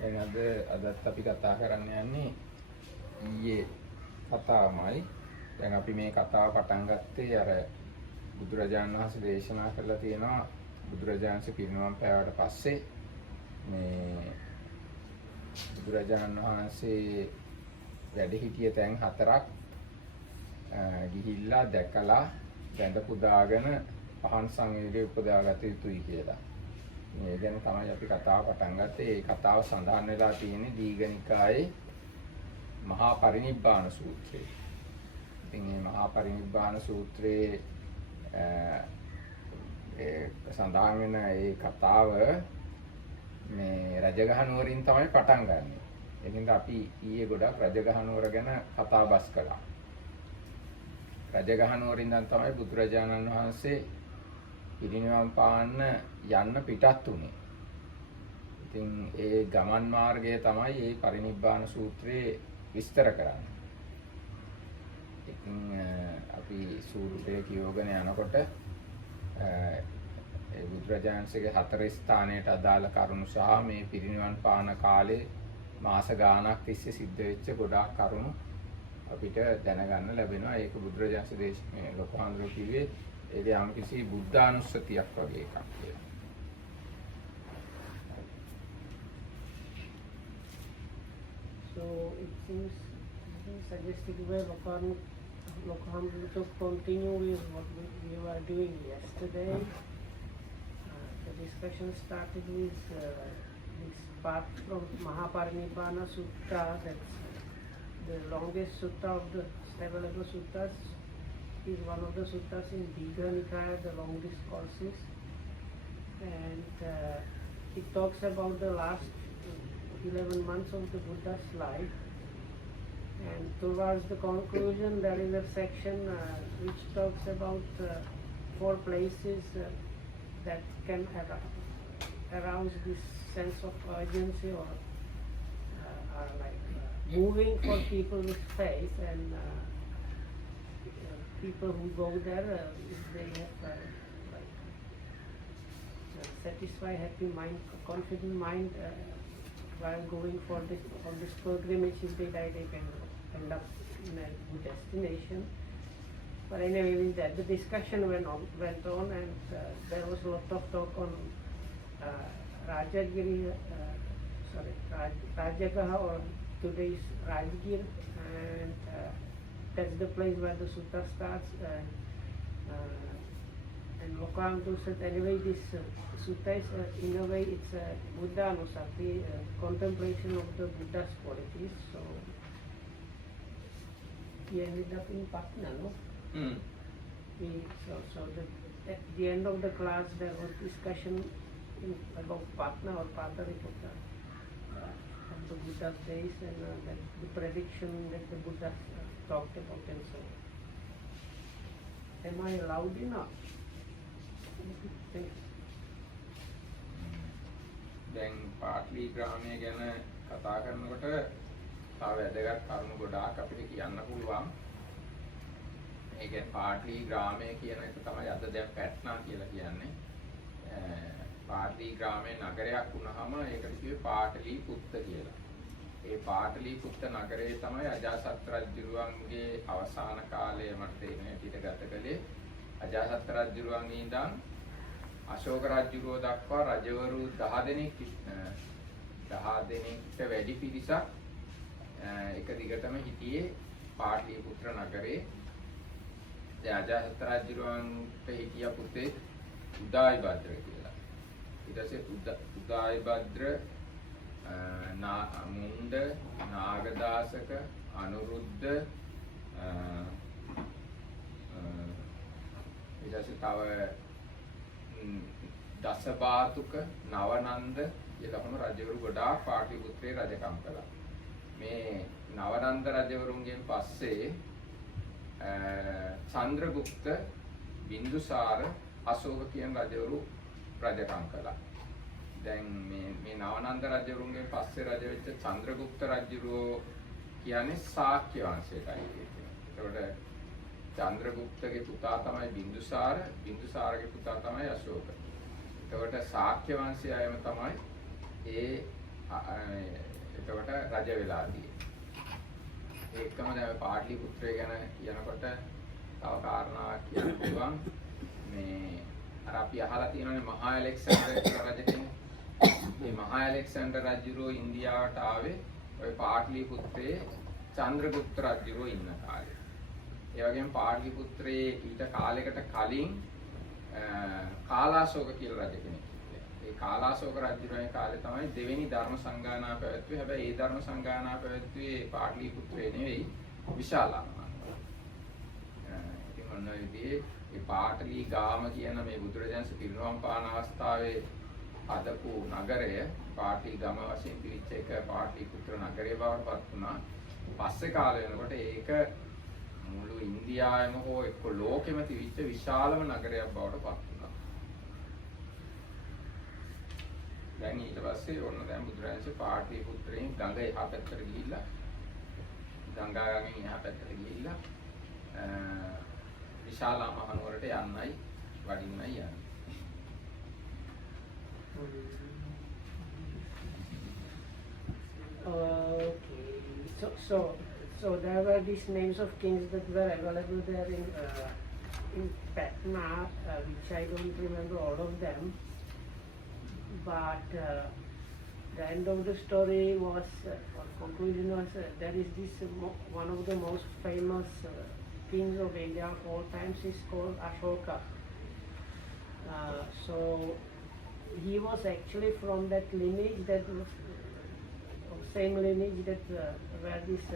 දැන් අදත් අපි කතා කරන්න යන්නේ ඊයේ කතාවමයි. දැන් අපි මේ කතාව පටන් ගත්තේ අර බුදුරජාණන් වහන්සේ දේශනා කළා තියෙනවා බුදුරජාණන්සේ පිරිනිවන් පෑවට පස්සේ මේ බුදුරජාණන් වහන්සේ වැඩ හිටිය තැන් 4ක් ගිහිල්ලා දැකලා දැඳ පුදාගෙන පහන් සංවේගය උපදාගත යුතුයි කියලා. මේ ගැන තමයි අපි කතාව පටන් ගත්තේ. ඒ කතාව සඳහන් වෙලා තියෙන්නේ දීඝනිකායේ මහා පරිනිබ්බාන සූත්‍රයේ. ඉතින් මේ මහා පරිනිබ්බාන සූත්‍රයේ සඳහන් වෙන ඒ කතාව මේ රජගහ නුවරින් තමයි පටන් ගන්නෙ. ඒකින්ද අපි ඊයේ ගොඩක් රජගහ නුවර ගැන කතා බස් කළා. රජගහ නුවරින් දැන් තමයි බුදුරජාණන් වහන්සේ පිරිනිවන් පාන්න යන්න පිටත් උනේ. ඉතින් ඒ ගමන් මාර්ගය තමයි මේ පරිනිබ්බාන සූත්‍රයේ විස්තර කරන්නේ. ඉතින් අපි සූත්‍රය කියවගෙන යනකොට ඒ බුදුරජාණන්සේගේ 4 ස්ථානයට අදාළ කරුණු සහ මේ පිරිනිවන් පාන කාලේ මාස ගාණක් තිස්සේ සිද්ධ වෙච්ච ගොඩාක් කරුණු අපිට දැනගන්න ලැබෙනවා. ඒක බුදුරජාණන්සේ දේශනේ ලොකු හඳුරු කිව්වේ ඒක යම් කිසි බුද්ධානුස්සතියක් වගේ එකක් කියලා. So it seems he suggested where Lokhan to continue with what we were doing yesterday. The discussion started with this part from Mahaparinibbana Sutta, that's the longest sutta of the available suttas, is one of the suttas in Digha Nikaya, the long discourses, and it talks about the last 11 months of the Buddha's life, and towards the conclusion there is a section which talks about 4 places that can arouse this sense of urgency or are like moving for people with faith, and people who go there, if they have like satisfied, happy mind, confident mind while going for this on this pilgrimage, if they die, they can end up in a good destination. But anyway, with that, the discussion went on, and there was a lot of talk on Rajagaha, or today's Rajgir, and that's the place where the sutta starts. And Lokantu said, anyway, this sutta is, in a way, it's a Buddha Anusati, contemplation of the Buddha's qualities. So he ended up in Patna, no? So at the end of the class, there was discussion about Patna or Patariputta of the Buddha's days, and the prediction that the Buddha talked about, and so on. Am I loud enough? දැන් පාටලි ග්‍රාමය ගැන කතා කරනකොට තව වැදගත් කරුණු ගොඩාක් අපිට කියන්න පුළුවන්. ඒක පාටලි ග්‍රාමය කියන එක තමයි අද දැන් පැට්නා කියලා කියන්නේ. පාටලි ග්‍රාමයේ නගරයක් වුණාම ඒකට කිව්වේ පාටලි පුත්ත කියලා. ඒ පාටලි පුත්ත නගරයේ තමයි අජාසත් රජුරුවන්ගේ අවසාන කාලයේ මට තේරෙන හැටියට ගත කළේ. අජාසත් රජුරුවන් ඉඳන් අශෝක රජුරුව දක්වා රජවරු 10 දෙනෙක්ට වැඩි පිරිසක් එක දිගටම හිටියේ පාටලිපුත්‍ර නගරේ. දැන් අජාසත් රජුරුවන්ට හිටිය පුතේ උදායිභද්‍ර කියලා. ඊට පස්සේ උදායිභද්‍ර, මුණ්ඩ, නාගදාසක, අනුරුද්ධ, ඊට පස්සේ තව දසබාතුක, නවනන්ද කියලා කොහොම රජවරු ගොඩාක් පාටලිපුත්‍රයේ රජකම් කළා. මේ නවනන්ද රජවරුන්ගෙන් පස්සේ චන්ද්‍රගුප්ත, බින්දුසාර, අශෝක කියන රජවරු රජකම් කළා. දැන් මේ නවනන්ද රජවරුන්ගෙන් පස්සේ රජ වෙච්ච චන්ද්‍රගුප්ත රජුරෝ කියන්නේ ශාක්‍ය වංශයටයි. ඒකට චන්ද්‍රගුප්තගේ පුතා තමයි බින්දුසාර, බින්දුසාරගේ පුතා තමයි අශෝක. එතකොට ශාක්‍ය වංශය අයම තමයි ඒ එතකොට රජ වෙලා තියෙන්නේ. ඒකම දැන් පාටලිපුත්‍රය ගැන කියනකොට තව කාරණාවක් කියන්න පුළුවන්. මේ අර අපි අහලා තියෙනනේ මහා ඇලෙක්සැන්ඩර් කියලා රජ කෙනෙක්. මේ මහා ඇලෙක්සැන්ඩර් රජුරෝ ඉන්දියාවට ආවේ ওই පාටලිපුත්‍රයේ චන්ද්‍රගුප්ත රජුරෝ ඉන්න කාලේ. ඒ වගේම පාටලිපුත්‍රයේ ඊට කාලයකට කලින් කාලාශෝක කියලා රජ කෙනෙක්. ඒ කාලාශෝක රජුගේ කාලේ තමයි දෙවෙනි ධර්ම සංගායනා පැවැත්වුවේ. හැබැයි ඒ ධර්ම සංගායනා පැවැත්වුවේ පාටලිපුත්‍රයේ නෙවෙයි විශාලාම. ඉතින් මොන විදිහේ මේ පාටලි ගාම කියන මේ බුදුරජාණන් පිරිනවම් පාන අවස්ථාවේ හදපු නගරය පාටලි ගම වශයෙන් පිළිච්ච එක පාටලිපුත්‍ර නගරය බවට පත් වුණා. පස්සේ කාලේ වෙනකොට ඒක මුළු ඉන්දියාවෙම හෝ එක්ක ලෝකෙම තිබිච්ච විශාලම නගරයක් බවට පත් වුණා. දැන් ඊට පස්සේ ඔන්න දැන් බුදුරජාණන් පාටලිපුත්‍රයෙන් ගඟ එහා පැත්තට ගිහිල්ලා ගංගාගඟෙන් එහා පැත්තට ගිහිල්ලා විශාලා මහනුවරට යන්නයි වඩින්නයි යන්නේ. Okay, so there were these names of kings that were available there in Patna, which I don't remember all of them. But the end of the story was, or conclusion was, there is this one of the most famous kings of India of all times is called Ashoka. So he was actually from that lineage that was same lineage that where this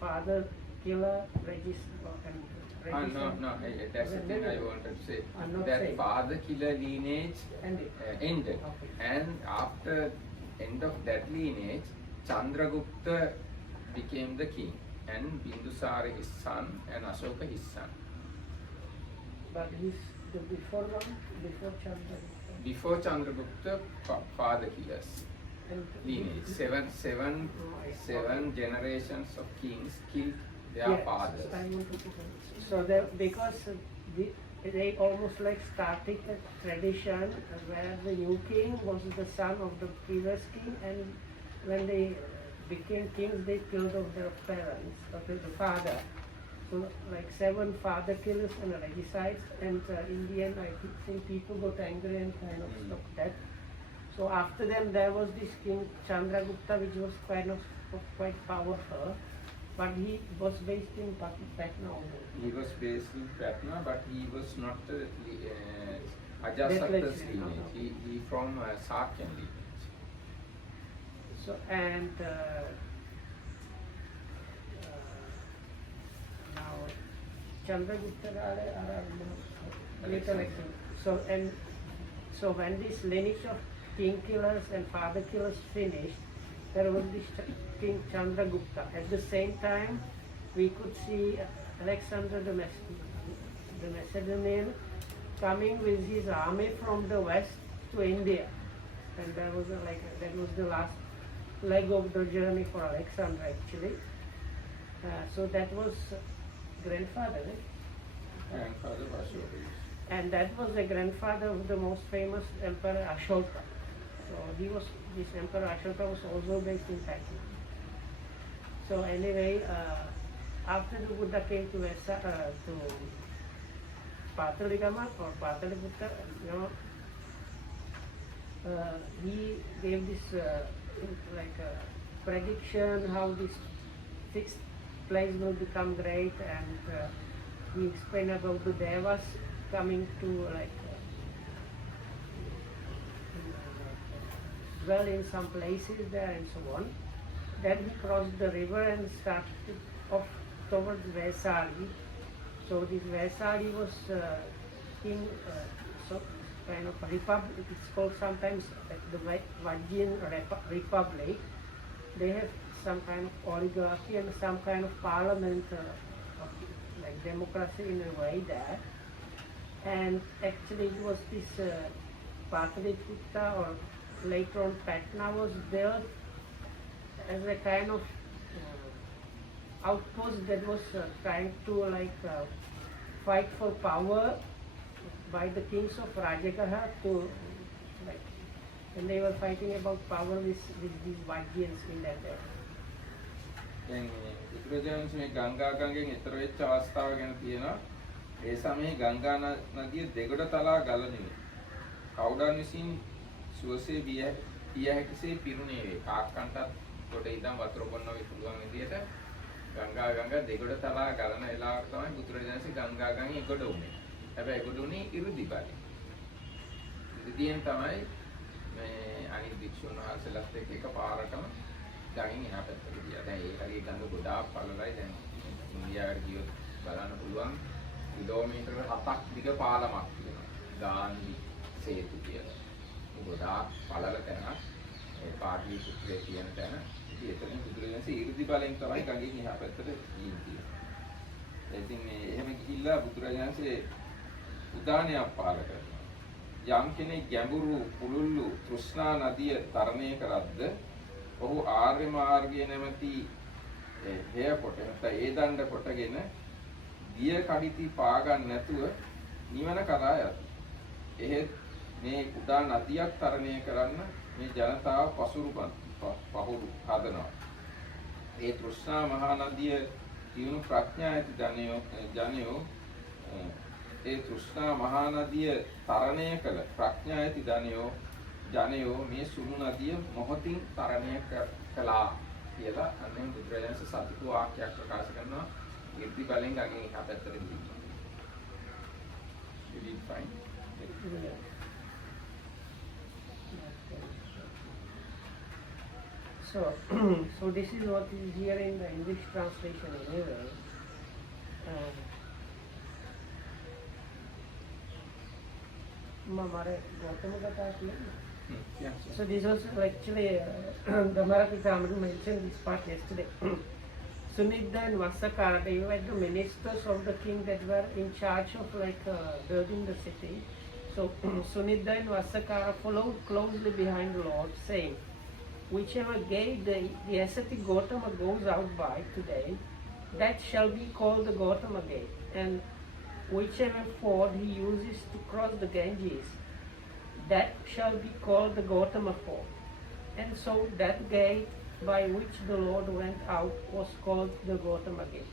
father killer Regis and No, that's the thing I wanted to say. not That saying. father killer lineage Ended. ended. Okay. And after end of that lineage, Chandragupta became the king. And Bindusara his son and Ashoka his son. But he's the before one, before Chandragupta. Before Chandragupta, father killers. And Lineage. Oh, I Seven generations of kings killed their Yes, fathers. I wanted to say. So because they almost like started a tradition where the new king was the son of the previous king, and when they became kings, they killed off their parents, the father. So like 7 father killers and regicides, and in the end, I think people got angry and kind of stopped that. So after them, there was this king Chandragupta, which was quite powerful, but he was based in Patna only. He was based in Patna, but he was not Ajatasattu's lineage. He from Sakyan lineage. So and now Chandragupta later election. So when this lineage of king killers and father killers finished, there was this king Chandragupta. At the same time, we could see Alexander the Macedonian coming with his army from the west to India, and that was the last leg of the journey for Alexander actually. So that was grandfather, right? Grandfather was Ashoka. And that was the grandfather of the most famous emperor Ashoka. So this emperor Ashoka was also based in Patna. So anyway, after the Buddha came to Pataligama or Pataliputra, he gave this prediction how this fixed place will become great, and he explained about the devas coming to dwell in some places there and so on. Then he crossed the river and started off towards Vaisali. So this Vaisali was in kind of republic. It's called sometimes the Vajjian Republic. They have some kind of oligarchy and some kind of parliament, like democracy in a way there. And actually it was this Pataliputra, or later on Patna, was built as a kind of outpost that was trying to fight for power by the kings of Rajagaha to And they were fighting about power with these Vagyans in that day. දැන් මේ බුදුරජාණන් මේ ගංගා ගඟෙන් එතර වෙච්ච අවස්ථාව ගැන තියෙනවා. ඒ සමයේ ගංගා නදිය දෙගොඩ තලා ගලනුනේ. කවුඩන් විසින් සුවසේ පිය හැකිසේ පිරුණේ වේ. කාක්කන්ටත් කොට ඉඳන් වතුර බොන්නගේ පුළුවන් විදියට ගංගා ගඟ දෙගොඩ තලා ගලන වෙලාවට තමයි බුදුරජාණන්සේ ගංගා ගඟේ එගොඩ උනේ. හැබැයි එගොඩ උනේ 이르දි බලේ. ඉර්ධියෙන් තමයි මේ අනිත් භික්ෂුන් වහන්සේලාත් එක්ක එකපාරටම ගඟින් එහා පැත්තට ගියා. දැන් ඒ හරිය ගඟ ගොඩාක් පළලයි. දැන් ඉන්දියාවට ගියොත් බලන්න පුළුවන් කිලෝමීටර් 7ක් දිග පාලමක් තියෙනවා. ගාන්ධි සේතු කියලා. ගොඩාක් පළල තැනක්. ඒ පාටලි පුත්‍රය කියන තැන. ඉතින් එතන බුදුරජාණන්සේ 이르දි බලෙන් තමයි ගඟින් එහා පැත්තට ගිහින්. ඉතින් මේ එහෙම ගිහිල්ලා බුදුරජාණන්සේ උදානයක් පාල කරනවා. යම් කෙනෙක් ගැඹුරු පුලුල්ලු තෘෂ්ණා නදිය තරණය කරද්ද ඔහු ආර්ය මාර්ගය නැමැති හේය කොට නැත්නම් ඒ දණ්ඩ කොටගෙන දිය කඩਿੱති පාගන්න නැතුව නිවන කරා යති. එහෙත් මේ කුඩා නදියක් තරණය කරන්න මේ ජනතාව පහුරු හදනවා. ඒ තෘෂ්ණා මහා නදිය දිනු ප්‍රඥා ඇති ජනයෝ ඒ තෘෂ්ණා මහා නදිය තරණය කළ ප්‍රඥා ඇති ජනයෝ මේ සුළු නදිය මොහොතින් තරණය කළා කියලා අන්නේ බුදුරජාණන් සත්‍ය වාක්‍යයක් ප්‍රකාශ කරනවා. ඉර්ධි බලෙන් ගඟෙන් එහා පැත්තට ගිහින්. You did fine. So, so this is what is here in the English translation anyway. So this was actually the Marathi Tamil mentioned this part yesterday. Sunidha and Vasakara, they were the ministers of the king that were in charge of building the city. So Sunidha and Vasakara followed closely behind the Lord, saying, whichever gate the ascetic Gautama goes out by today, that shall be called the Gautama gate. And whichever ford he uses to cross the Ganges, that shall be called the Gautama ford. And so that gate by which the Lord went out was called the Gautama gate.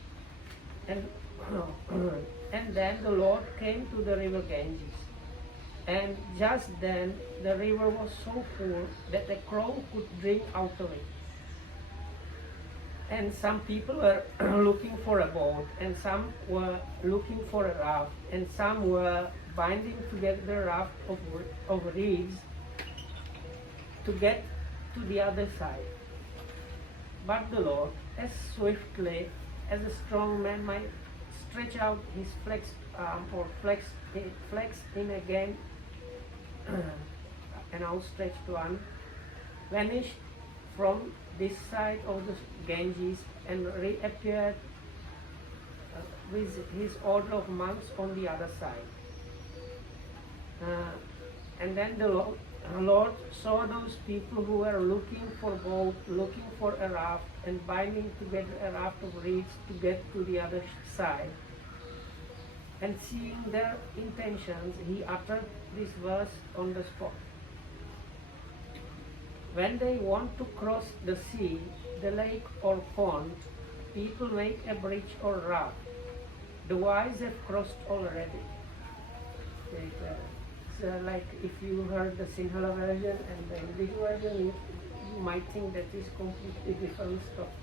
And then the Lord came to the river Ganges. And just then the river was so full that a crow could drink out of it. And some people were looking for a boat, and some were looking for a raft, and some were binding together the raft of reeds to get to the other side. But the Lord, as swiftly as a strong man might stretch out his flexed arm or flex in again, an outstretched one, vanished from this side of the Ganges and reappeared with his order of monks on the other side. And then the Lord saw those people who were looking for boat, looking for a raft, and binding together a raft of reeds to get to the other side. And seeing their intentions, he uttered this verse on the spot. When they want to cross the sea, the lake or pond, people make a bridge or raft. The wise have crossed already. So like if you heard the Sinhala version and the English version, you might think that is completely different stuff.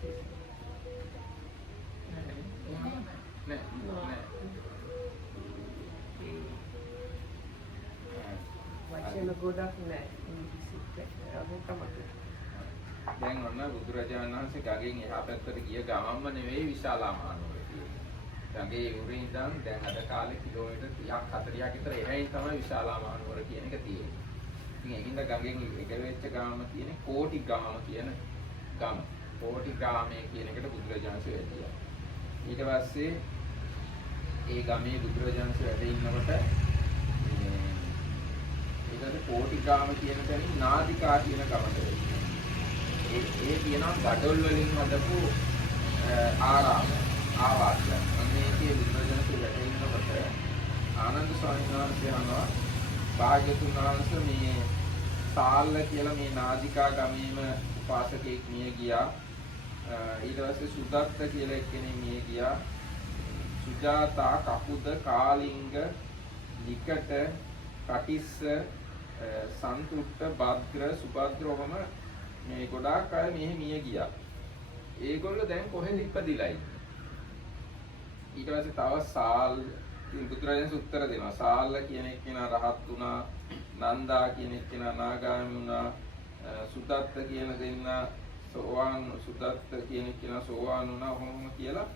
දැන් ඔන්න බුදුරජාණන් වහන්සේ ගඟෙන් එහා පැත්තට ගිය ගමන්ම නෙවෙයි විශාලා මහනුවර තියෙන්නේ. ගඟේ උඩින් ඉඳන් දැන් අද කාලේ කිලෝමීටර් 30ක් 40ක් විතර එහයින් තමයි විශාලා මහනුවර කියන එක තියෙන්නේ. ඉතින් ඒකින්ද ගඟෙන් එගල වෙච්ච ගාම තියෙන්නේ කෝටි ගාම කියන ගම. කෝටි ගාමේ කියන එකට බුදුරජාණන්සේ වැඩියා. ඊට පස්සේ ඒ ගමේ බුදුරජාණන්සේ වැඩ ඉන්නකොට ඒකට කෝටි ගාම කියන තැනින් නාදිකා කියන ගමට වෙන්නේ. ඒ කියනවා ගඩොල් වලින් හදපු ආරාම ආවාසය. මේකේ බුදුරජාණන්සේ වැඩ ඉන්නකොට ආනන්ද ස්වාමීන් වහන්සේ අහනවා භාග්‍යතුන් වහන්සේ මේ සාල්ල කියලා මේ නාදිකා ගමේම උපාසකෙක් මිය ගියා. ඊට පස්සේ සුදත්ත කියලා එක්කෙනෙක් මිය ගියා. සුජාතා, කකුද, කාලිංග, නිකට, කටිස්ස, සන්තුට්ට, භද්‍ර, සුභද්‍ර ඔහම මේ ගොඩාක් අය මෙහි මිය ගියා. ඒගොල්ලෝ දැන් කොහෙද ඉපදිලායි? ඊට පස්සේ තව සාල් බුදුරජාණන් උත්තර දෙනවා. සාල්ල කියන එක්කෙනා රහත් වුණා, නන්දා කියන එක්කෙනා අනාගාමී වුණා, සුදත්ත කියන දෙන්නා සෝවාන්, සුදත්ත කියන එක්කෙනා සෝවාන් වුණා ඔහොම කියලා.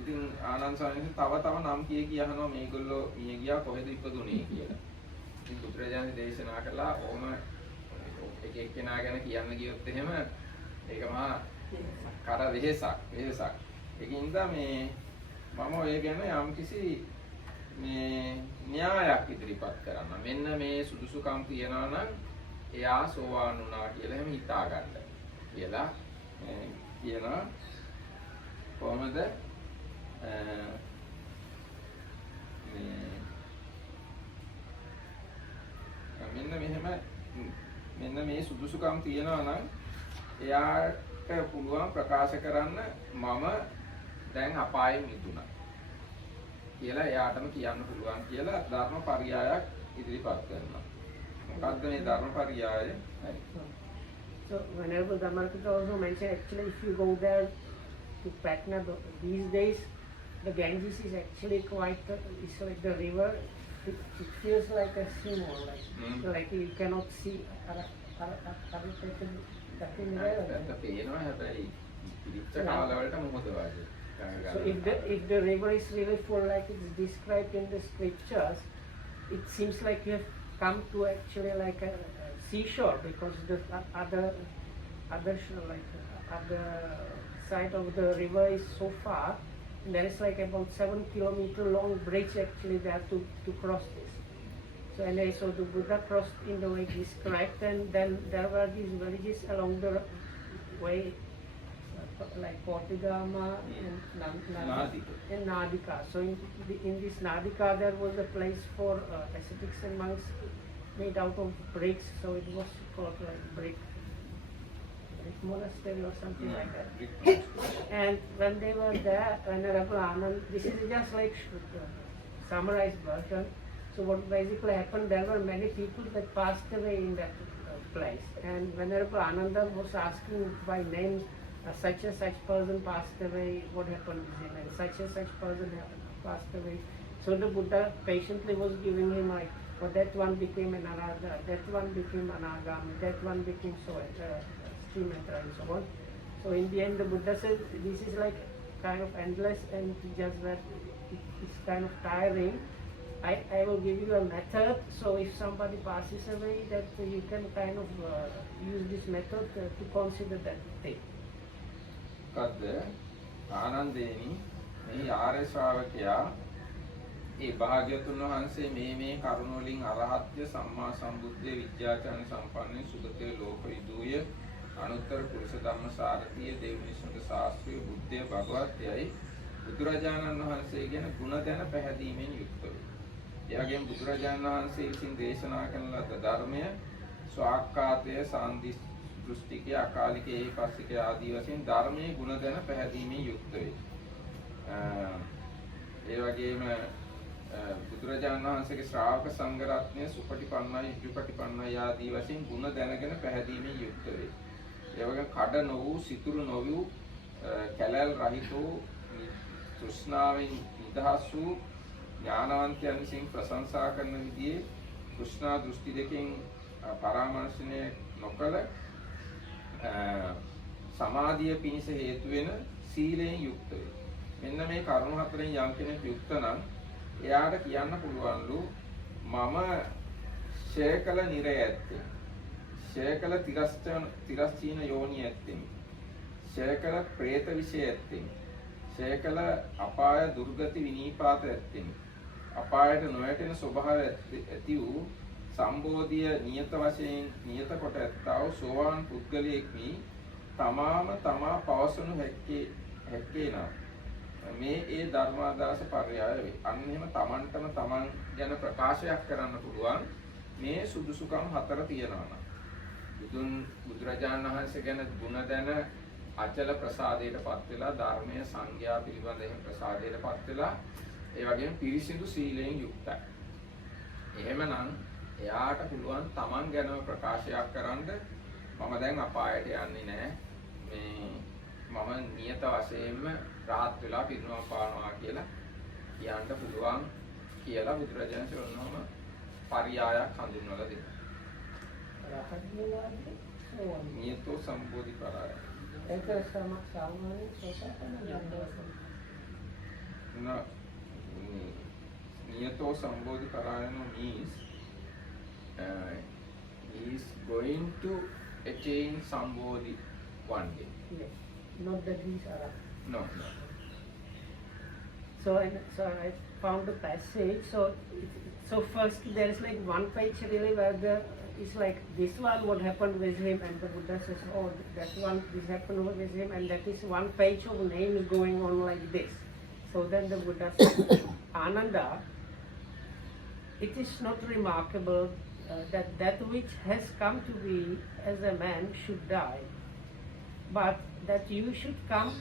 ඉතින් ආනන්ද ස්වාමීන් තව නම් කියනවා මේගොල්ලෝ මිය ගියා කොහෙද ඉපදුනේ කියලා. ඉතින් බුදුරජාණන් දේශනා කළා ඔහොම එක එක්කෙනා ගැන කියන්න ගියොත් එහෙම ඒක මහා කර වෙහෙසක්. ඒකින්ද මේ මම ඔය ගැන යම්කිසි මේ න්‍යායක් ඉදිරිපත් කරන්න. මෙන්න මේ සුදුසුකම් තියනවා නම් එයා සෝවාන් වුණා කියලා එහෙම හිතා ගන්න කියලා කියනවා. කොහොමද මෙන්න මේ සුදුසුකම් තියනවා නම් එයාට පුළුවන් ප්‍රකාශ කරන්න මම දැන් අපායෙන් මිදුණා කියලා එයාටම කියන්න පුළුවන් කියලා ධර්මපරියායක් ඉදිරිපත් කරනවා. මොකක්ද මේ ධර්මපරියාය? So whenever Dhammaratita also mentioned, actually if you go there to Patna these days, the Ganges is actually quite, it's like the river, it feels like a sea more, like you cannot see So if the river is really full like it's described in the scriptures, it seems like you have come to actually like a seashore, because the other side of the river is so far. And there is like about 7 kilometer long bridge actually there to cross this. So anyway, so the Buddha crossed in the way described, and then there were these villages along the way, like Portigama and Nadika. So in this Nadika there was a place for ascetics and monks made out of bricks. So it was called like brick monastery or something like that. And when they were there, Venerable Anand, this is just like summarized version. So what basically happened, there were many people that passed away in that place. And Venerable Ananda was asking by name, such and such person passed away, what happened with him? And such and such person passed away. So the Buddha patiently was giving him like, well, that one became an Arada, that one became Anagami, that one became so Srimatra and so on. So in the end the Buddha said, this is like kind of endless and just that it's kind of tiring. I will give you a method, so if somebody passes away, that you can kind of use this method to consider that thing. මොකද්ද ආනන්දේනි මේ ආර්ය ශ්‍රාවකයා ඒ භාග්‍යවතුන් වහන්සේ මේ කරුණ වලින් අරහත්ත්‍ය සම්මා සම්බුද්ධේ විද්‍යාචාර සම්පන්නේ සුගතේ ලෝකවිදූය අනුත්තර පුරුෂ ධම්ම සාරතිය දෙවිනිසුන්ගේ ශාස්ත්‍රීය බුද්ධය භගවත්යයි බුදුරජාණන් වහන්සේ ගැන ගුණ දැන පැහැදීමෙන් යුක්තව. එයාගෙන් බුදුරජාණන් වහන්සේ විසින් දේශනා කරන ලද ධර්මය ස්වාක්ඛාතය සාන්දි දෘෂ්ටිකේ අකාලිකේ ඒකස්සිකේ ආදී වශයෙන් ධර්මයේ ගුණ දැන පැහැදීමෙන් යුක්ත වේ. ඒ වගේම බුදුරජාණන් වහන්සේගේ ශ්‍රාවක සංඝ රත්නය සුපටිපන්නයි ඉජුපටිපන්නයි ආදී වශයෙන් ගුණ දැනගෙන පැහැදීමෙන් යුක්ත වේ. ඒ වගේම කඩ නොවූ සිතුරු නොවූ කැලැල් රහිත වූ තෘෂ්ණාවෙන් නිදහස් වූ ඥානවන්තයන් විසින් ප්‍රශංසා කරන විදිහේ තෘෂ්ණා දෘෂ්ටි දෙකෙන් පරාමර්ශනය නොකළ සමාධිය පිණිස හේතු වෙන සීලයෙන් යුක්ත වේ. මෙන්න මේ කරුණු හතරෙන් යම් කෙනෙක් යුක්ත නම් එයාට කියන්න පුළුවන්ලු මම ශේකල නිරය ඇත්තේ. ශේකල තිරස්චීන යෝනිය ඇත්තේ. ශේකල പ്രേත විෂය ඇත්තේ. ශේකල අපාය දුර්ගති විනීපාත ඇත්තේ. අපායට නොයැටෙන ස්වභාවය ඇති වූ සම්බෝධිය නියත වශයෙන් නියත කොට ඇත්තා වූ සෝවාන් පුද්ගලයෙක් වී තමාම තමා පවසනු හැක්කේ නම් මේ ඒ ධර්මාදාස පර්යාය වේ. අන්න එහෙම තමන්ටම තමන් ගැන ප්‍රකාශයක් කරන්න පුළුවන් මේ සුදුසුකම් හතර තියෙනවා නම් බුදුරජාණන් වහන්සේ ගැන ගුණ දැන අචල ප්‍රසාදයටපත් වෙලා ධර්මයේ සංඥා පිළිබඳ එහෙම ප්‍රසාදයටපත් වෙලා ඒ වගේම පිරිසිදු සීලයෙන් යුක්තයි. එහෙමනම් එයාට පුළුවන් තමන් ගැනම ප්‍රකාශයක් කරන්න මම දැන් අපායට යන්නේ නැහැ. මම නියත වශයෙන්ම රාහත් වෙලා පිරිනවම් පානවා කියලා කියන්න පුළුවන් කියලා බුදුරජාණන් වහන්සේ පරියායක් හඳුන්වලා දෙනවා. රහත් වෙලාදී සෝවාන්. නියතෝ සම්බෝධි පරාය. ඒක සාමාන්‍ය Niyato Sambodhi Parayana means he is going to attain Sambodhi one day. Yes. Not that these are. No. So I found the passage. So first there is like one page really where it's like this one what happened with him, and the Buddha says, oh, that one this happened with him, and that is one page of names going on like this. So then the Buddha says, Ananda, it is not remarkable that which has come to be as a man should die, but that you should come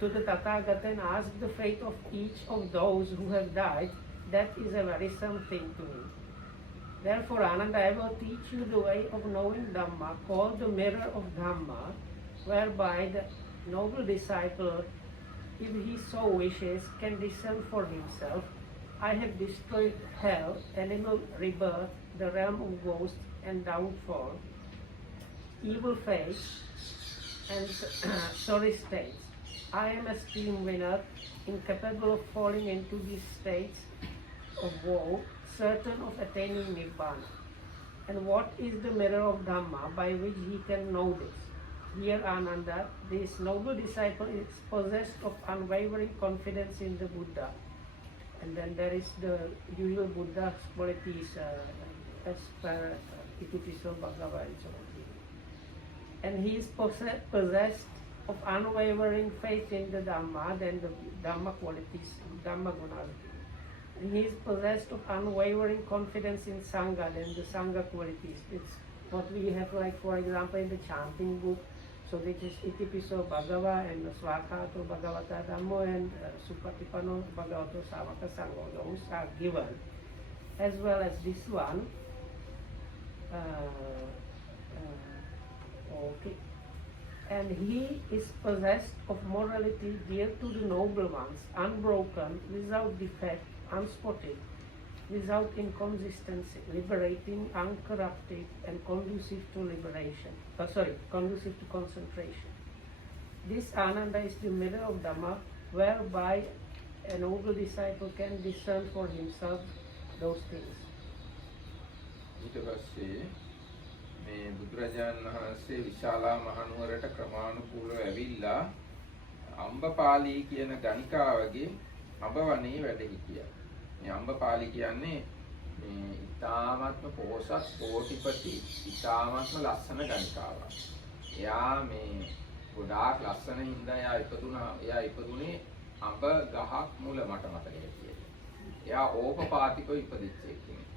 to the Tathagata and ask the fate of each of those who have died, that is a wearisome thing to me. Therefore, Ananda, I will teach you the way of knowing Dhamma, called the mirror of Dhamma, whereby the noble disciple, if he so wishes, can discern for himself. I have destroyed hell, animal rebirth, the realm of ghosts and downfall, evil fate, and sorry states. I am a stream winner, incapable of falling into these states of woe, certain of attaining Nibbana. And what is the mirror of Dhamma by which he can know this? Dear Ananda, this noble disciple is possessed of unwavering confidence in the Buddha. And then there is the usual Buddha's qualities as per Itipiso Bhagava and so on. And he is possessed of unwavering faith in the Dhamma, then the Dhamma qualities, Dhamma gunas. And he is possessed of unwavering confidence in Sangha, then the Sangha qualities. It's what we have, like for example, in the chanting book. So this is Itipiso Bhagava and Swakato Bhagavata Dhammo and Supatipano Bhagavato Savaka Sangha. Those are given. As well as this one. Okay. And he is possessed of morality dear to the noble ones, unbroken, without defect, unspotted, without inconsistency, liberating, uncorrupted, and conducive to liberation. Conducive to concentration. This Ananda is the mirror of Dhamma, whereby a noble disciple can discern for himself those things. ඊට පස්සේ මේ බුදුරජාණන් වහන්සේ විශාලා මහනුවරට ක්‍රමානුකූලව ඇවිල්ලා අම්බපාලි කියන ගණිකාවගේ අඹවණේ වැඩ හිටියා. මේ අම්බපාලි කියන්නේ මේ ඉතාමත්ම පොහොසත් කෝටිපති ඉතාමත්ම ලස්සන ගණිකාවක්. එයා මේ ගොඩාක් ලස්සන හින්දා එයා ඉපදුනේ අඹ ගහක් මුල මට මතක හිටියේ. එයා ඕපපාතිකව ඉපදිච්ච කෙනෙක්.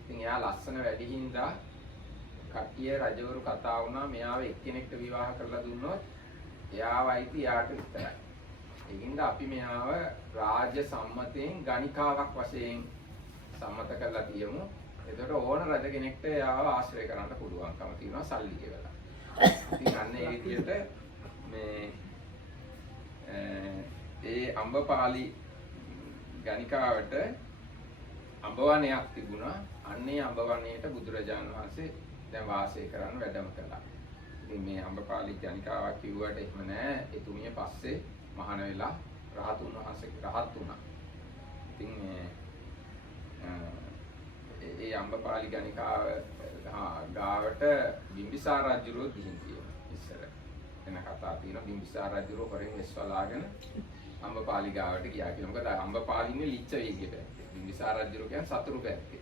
ඉතින් එයා ලස්සන වැඩි හින්දා කට්ටිය රජවරු කතා වුණා මෙයාව එක්කෙනෙක්ට විවාහ කරලා දුන්නොත් එයාව අයිති යාට විතරයි. ඒකින්ද අපි මෙයාව රාජ්‍ය සම්මතයෙන් ගණිකාවක් වශයෙන් සම්මත කරලා තියමු. එතකොට ඕන රජ කෙනෙක්ට එයාව ආශ්‍රය කරන්න පුළුවන්කම තියෙනවා සල්ලි ගෙවලා. ඉතින් අන්න ඒ විදිහට මේ ඒ අම්බපාලි ගණිකාවට අඹවණයක් තිබුණා. අන්නේ අඹවණේට බුදුරජාණන් වහන්සේ දැන් වාසය කරන්න වැඩම කළා. ඉතින් මේ අම්බපාලි ගණිකාවක් කිව්වට එහෙම නෑ. එතුමිය පස්සේ මහාන වෙලා රහතුන් වහන්සේ රහත් වුණා. ඉතින් ඒ අම්බපාලි ගණිකාව ගාවට බිම්බිසාර රජුරෝ ගිහින් තියෙනවා. ඉස්සර එන කතා තියෙනවා බිම්බිසාර රජුරෝ හොරෙන් එස්වලාගෙන අම්බපාලි ගාවට ගියා කියලා. මොකද අම්බපාලින්නේ ලිච්ඡවීගේ පැත්තේ. බිම්බිසාර රජුරෝ කියන්නේ සතුරු පැත්තේ.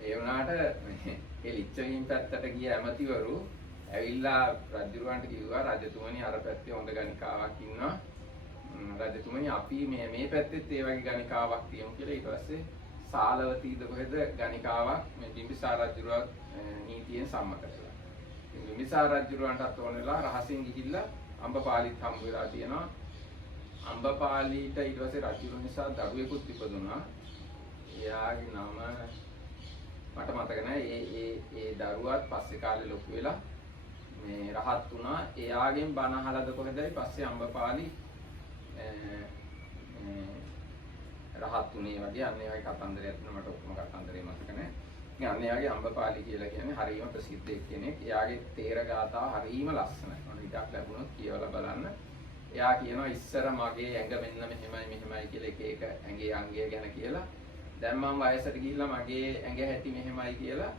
ඒ වුණාට ඒ ලිච්ඡවීන් පැත්තට ගිය ඇමතිවරු ඇවිල්ලා රජුරවන්ට කිව්වා රජතුමනි අර පැත්තේ හොඳ ගණිකාවක් ඉන්නවා. රජතුමනි අපි මේ පැත්තෙත් ඒ වගේ ගණිකාවක් තියමු කියලා. ඊට පස්සේ සාලවතීද කොහෙද ගණිකාවක් මේ බිම්බිසාර රජුරවත් නීතියෙන් සම්මත කළා. බිම්බිසාර රජුරවන්ටත් ඕන වෙලා රහසින් ගිහිල්ලා අම්බපාලිත් හම්බ වෙලා තියෙනවා. අම්බපාලිට ඊට පස්සේ රජුරු නිසා දරුවෙකුත් ඉපදුනා. එයාගේ නම මට මතක නැහැ. ඒ දරුවාත් පස්සේ කාලේ ලොකු වෙලා මේ රහත් වුණා. එයාගෙන් බණ අහලාද කොහෙදයි පස්සේ අම්බපාලි රහත් වුණේ වගේ අන්න ඒ වගේ කතන්දරයක් තියෙනවා. මට ඔක්කොම කතන්දරේ මතක නැහැ. ඉතින් අන්න එයාගේ අම්බපාලි කියලා කියන්නේ හරියම ප්‍රසිද්ධ කෙනෙක්. එයාගේ තේර ගාථා හරියම ලස්සනයි. මොන විදිහක් ලැබුණොත් කියවලා බලන්න. එයා කියනවා ඉස්සර මගේ ඇඟ මෙන්න මෙහෙමයි කියලා එක ඇඟේ අංගය ගැන කියලා. දැන් මම වයසට ගිහිල්ලා මගේ ඇඟ හැටි මෙහෙමයි කියලා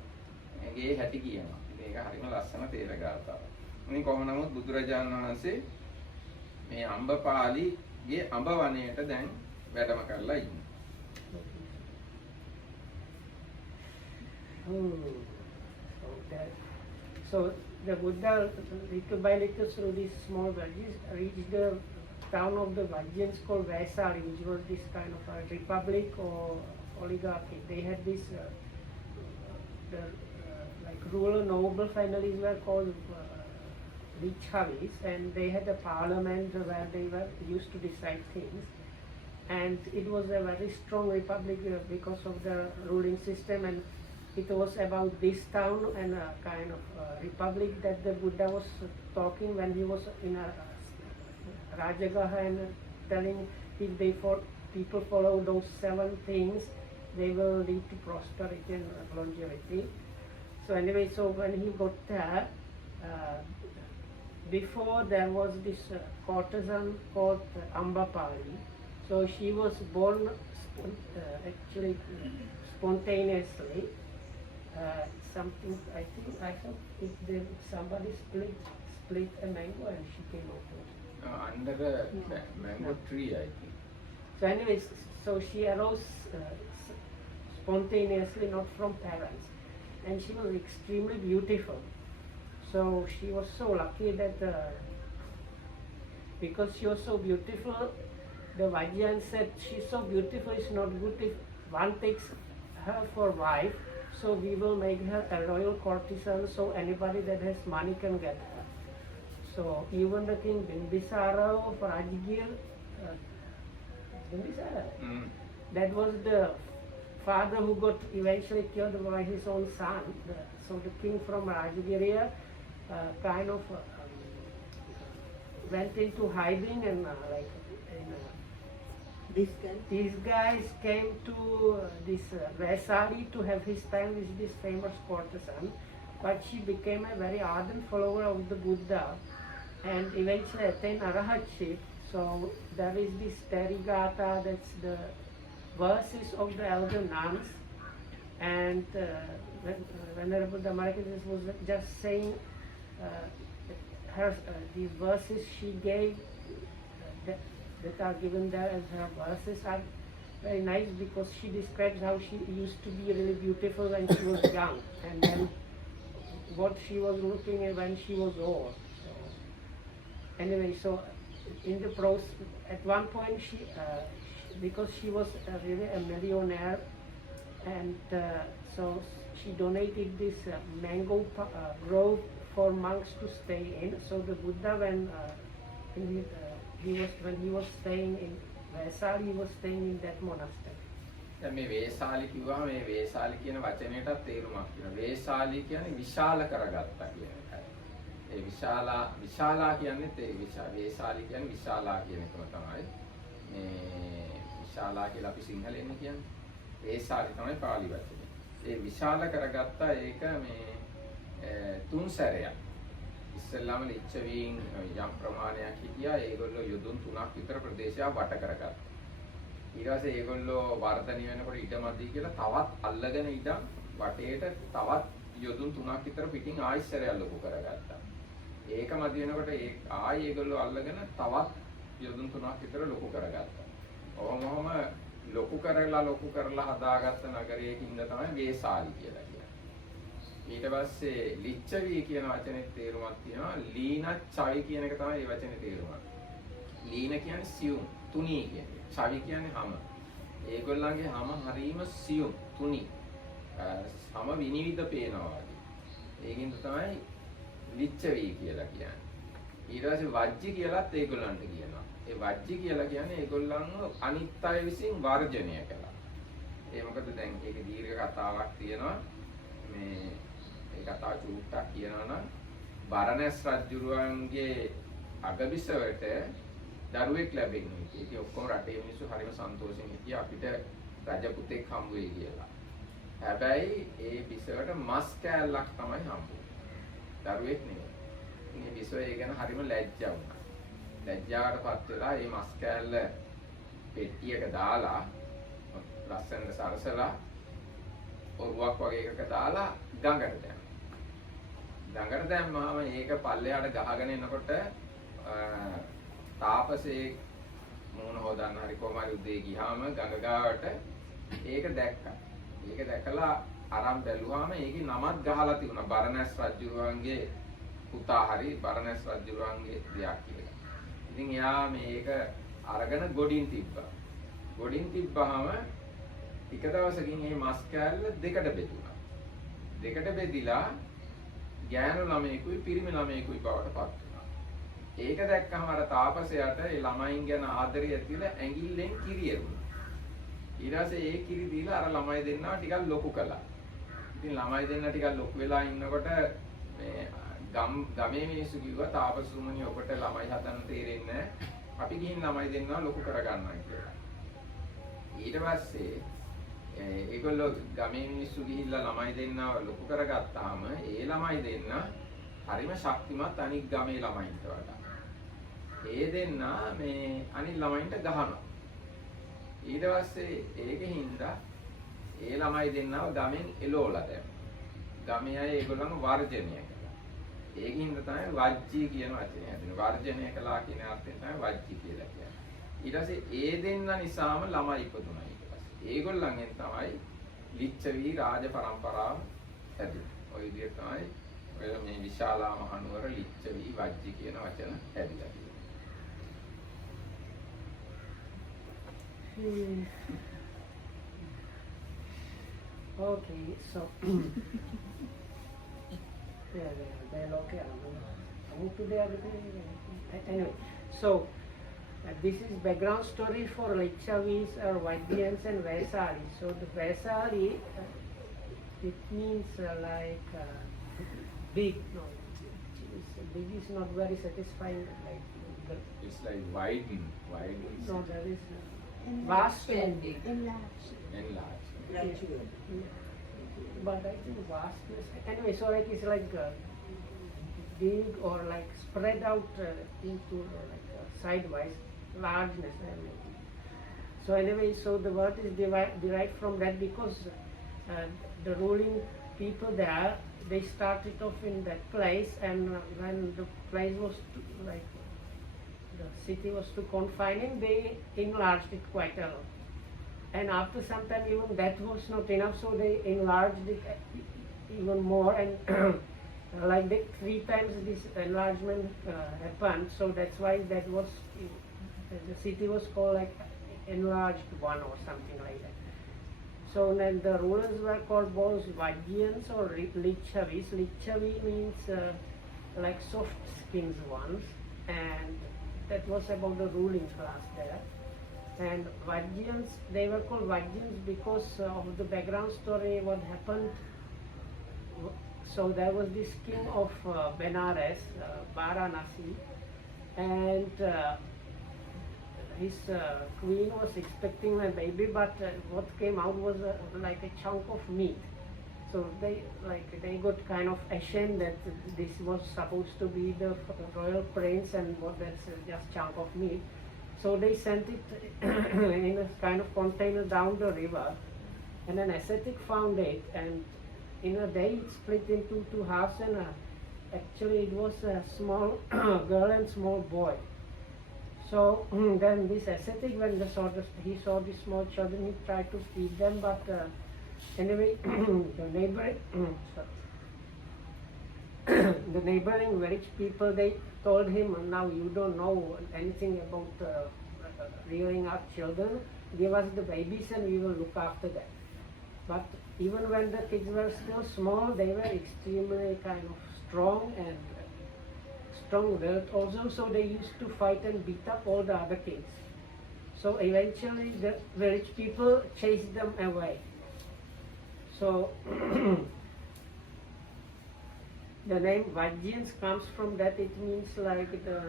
ඇඟේ හැටි කියනවා. මේක හරිම ලස්සන තේර ගාථාවක්. ඉතින් කොහොම නමුත් බුදුරජාණන් වහන්සේ මේ අම්බපාලිගේ අඹ වනයේට දැන් වැඩම කරලා ඉන්නේ. So the Buddha, little by little through these small villages, reached the town of the Vajjans called Vaisali, which was this kind of a republic or oligarchy. They had this, like ruler noble families were called Lichavis, and they had a parliament where they were used to decide things. And it was a very strong republic because of the ruling system, and it was about this town and a kind of republic that the Buddha was talking when he was in a Rajagaha and telling if people follow those 7 things, they will lead to prosperity and longevity. So anyway, so when he got there, before there was this courtesan called Ambapali. So she was born actually spontaneously. Something I think if somebody split a mango and she came out. Under a mango tree, I think. So anyways, so she arose spontaneously, not from parents, and she was extremely beautiful. So she was so lucky that because she was so beautiful, the Vajjan said she's so beautiful, it's not good if one takes her for wife, so we will make her a royal courtesan so anybody that has money can get her. So even the king Bimbisara of Rajgir, Bimbisara, that was the father who got eventually killed by his own son. So the king from Rajgiriya kind of went into hiding and these guys came to this Vaisali to have his time with this famous courtesan, but she became a very ardent follower of the Buddha and eventually attained arahatship. So there is this Terigata, that's the verses of the elder nuns, and Venerable Dhammarakita was just saying the verses she gave that are given there as her verses are very nice because she describes how she used to be really beautiful when she was young and then what she was looking at when she was old. So, anyway, so in the process, at one point she because she was really a millionaire, and so she donated this mango grove for monks to stay in. So the Buddha, when he was staying in Vaisali, he was staying in that monastery. දැන් මේ වේසාලි කිව්වම මේ වේසාලි කියන වචනයටත් තේරුමක් තියෙනවා. වේසාලි කියන්නේ විශාල කරගත්තා කියන එකයි. ඒ විශාලා කියන්නේත් ඒ වේසාලි කියන්නේ විශාලා කියන එකම තමයි. මේ විශාලා කියලා අපි සිංහලෙන් කියන්නේ. වේසාලි තමයි පාලි වචනේ. ඒ විශාල කරගත්තා ඒක මේ 3 සැරයක්. ඉස්සෙල්ලාම ලිච්ඡවීන් යම් ප්‍රමාණයක් හිටියා. ඒගොල්ලෝ යොදුන් 3ක් විතර ප්‍රදේශය වට කරගත්තා. ඊට පස්සේ ඒගොල්ලෝ වර්ධනය වෙනකොට ඉඩමදී කියලා තවත් අල්ලගෙන ඉඳන් වටේට තවත් යොදුන් 3ක් විතර පිටින් ආයිස්සරයක් ලොකු කරගත්තා. ඒක මදි වෙනකොට ආයි ඒගොල්ලෝ අල්ලගෙන තවත් යොදුන් 3ක් විතර ලොකු කරගත්තා. ඔහොම ලොකු කරලා හදාගත්ත නගරයකින්ද තමයි වේසාලි කියලා කියන්නේ. ඊට පස්සේ ලිච්ඡවී කියන වචනේ තේරුමක් තියෙනවා. ලීනච්ඡවි කියන එක තමයි මේ වචනේ තේරුම. ලීන කියන්නේ සියුම්, තුනී කියන්නේ. ඡවි කියන්නේ හැම. ඒගොල්ලන්ගේ හැම හරීම සියුම්, තුනී. හැම විනිවිද පේනවා වගේ. ඒකින්ද තමයි ලිච්ඡවි කියලා කියන්නේ. ඊට පස්සේ වජ්ජි කියලාත් ඒගොල්ලන්ට කියනවා. ඒ වජ්ජි කියලා කියන්නේ ඒගොල්ලන්ව අනිත් අය විසින් වර්ජනය කළා. ඒ මොකද දැන් ඒක දීර්ඝ කතාවක් තියෙනවා. මේ ඒ කතාව චූට්ටක් කියනවා නම් බරණැස් රජුරුවන්ගේ අගබිසවට දරුවෙක් ලැබෙන්නේ. ඒක ඔක්කොම රටේ මිනිස්සු හරිම සන්තෝෂෙන් හිටියා අපිට රජ පුතෙක් හම්බ වෙයි කියලා. හැබැයි ඒ බිසවට මස් කෑල්ලක් තමයි හම්බුනේ. දරුවෙක් නෙවෙයි. මේ බිසව ඒ ගැන හරිම ලැජ්ජා වුණා. ලැජ්ජාවටපත් වෙලා මේ මස් කෑල්ල පෙට්ටියක දාලා ලස්සනට සරසලා ඔරුවක් වගේ එකක දාලා ගඟට දැම්මා. ගඟට දැම්මාම ඒක පල්ලෙහාට ගහගෙන එනකොට තාපසේ මූණ හොදන්න හරි කොහම හරි උදේ ගියාම ගඟ ගාවට ඒක දැක්කා. ඒක දැකලා අරන් බැලුවාම ඒකේ නමක් ගහලා තිබුණා බරණැස් රජුරුවන්ගේ පුතා හරි බරණැස් රජුරුවන්ගේ දෙයක් කියලා. ඉතින් එයා මේක අරගෙන ගොඩින් තිබ්බා. ගොඩින් තිබ්බහම එක දවසකින් මේ මස් කෑල්ල දෙකට බෙදුණා. දෙකට බෙදිලා ගෑනු ළමයෙකුයි පිරිමි ළමයෙකුයි බවට පත් වුණා. ඒක දැක්කම අර තාපසයාට ඒ ළමයින් ගැන ආදරය ඇතිලා ඇඟිල්ලෙන් කිරි එරුණා. ඊට පස්සේ ඒ කිරි දීලා අර ළමයි දෙන්නා ටිකක් ලොකු කළා. ඉතින් ළමයි දෙන්න ටිකක් ලොකු වෙලා ඉන්නකොට මේ ගමේ මිනිස්සු කිව්වා තාපසතුමනි ඔබට ළමයි හදන්න තේරෙන්නේ නැහැ. අපි ගිහින් ළමයි දෙන්නා ලොකු කරගන්නවා කියලා. ඊට පස්සේ ඒගොල්ලෝ ගමේ මිනිස්සු ගිහිල්ලා ළමයි දෙන්නව ලොකු කරගත්තාම ඒ ළමයි දෙන්න හරිම ශක්තිමත් අනිත් ගමේ ළමයින්ට වඩා. ඒ දෙන්න මේ අනිත් ළමයින්ට ගහනවා. ඊට පස්සේ ඒකෙන්ද ඒ ළමයි දෙන්නව ගමෙන් එලෝලා දැම්මා. ගමේ අය ඒගොල්ලන්ව වර්ජනය කළා. ඒකින්ද තමයි වජ්ජී කියන වචනේ හැදෙන්නේ. වර්ජනය කළා කියන අර්ථයෙන් තමයි වජ්ජී කියලා කියන්නේ. ඊට පස්සේ ඒ දෙන්න නිසාම ළමයි ඉපදුණා. ඒගොල්ලන්ගෙන් තමයි ලිච්ඡවි රාජ පරම්පරාව හැදුනේ. ඔය විදිහට තමයි ඔය මේ විශාලා මහනුවර ලිච්ඡවි වජ්ජි කියන වචන හැදිලා තියෙන්නේ. Okay, so they're okay. I'm today anyway. So this is background story for Lichavis or Vaidyans and Vaisali. So the Vaisali, it means like big. No, big is not very satisfying. Like it's like widen. No, there is vast and big. Enlarge. But I think vastness. Anyway, so it is like big or like spread out into like sidewise. Largeness. So anyway, so the word is derived from that because the ruling people there, they started off in that place, and when the place was like the city was too confining, they enlarged it quite a lot. And after some time, even that was not enough, so they enlarged it even more, and like 3 times this enlargement happened. So that's why that was. The city was called like enlarged one or something like that. So then the rulers were called both Vajyans or Lichavis. Lichavi means like soft skinned ones, and that was about the ruling class there. And Vajyans, they were called Vajyans because of the background story, what happened. So there was this king of Benares, Varanasi, and his queen was expecting a baby, but what came out was like a chunk of meat. So they got kind of ashamed that this was supposed to be the royal prince, and what that's just chunk of meat. So they sent it in a kind of container down the river, and an ascetic found it, and in a day it split into 2 halves, and actually it was a small girl and small boy. So then this ascetic, when he saw the small children, he tried to feed them, but anyway, the neighboring rich people, they told him, now you don't know anything about rearing up children, give us the babies and we will look after them. But even when the kids were still small, they were extremely kind of strong and strong willed also, so they used to fight and beat up all the other kings. So eventually the rich people chased them away. So the name Vajjians comes from that. It means like the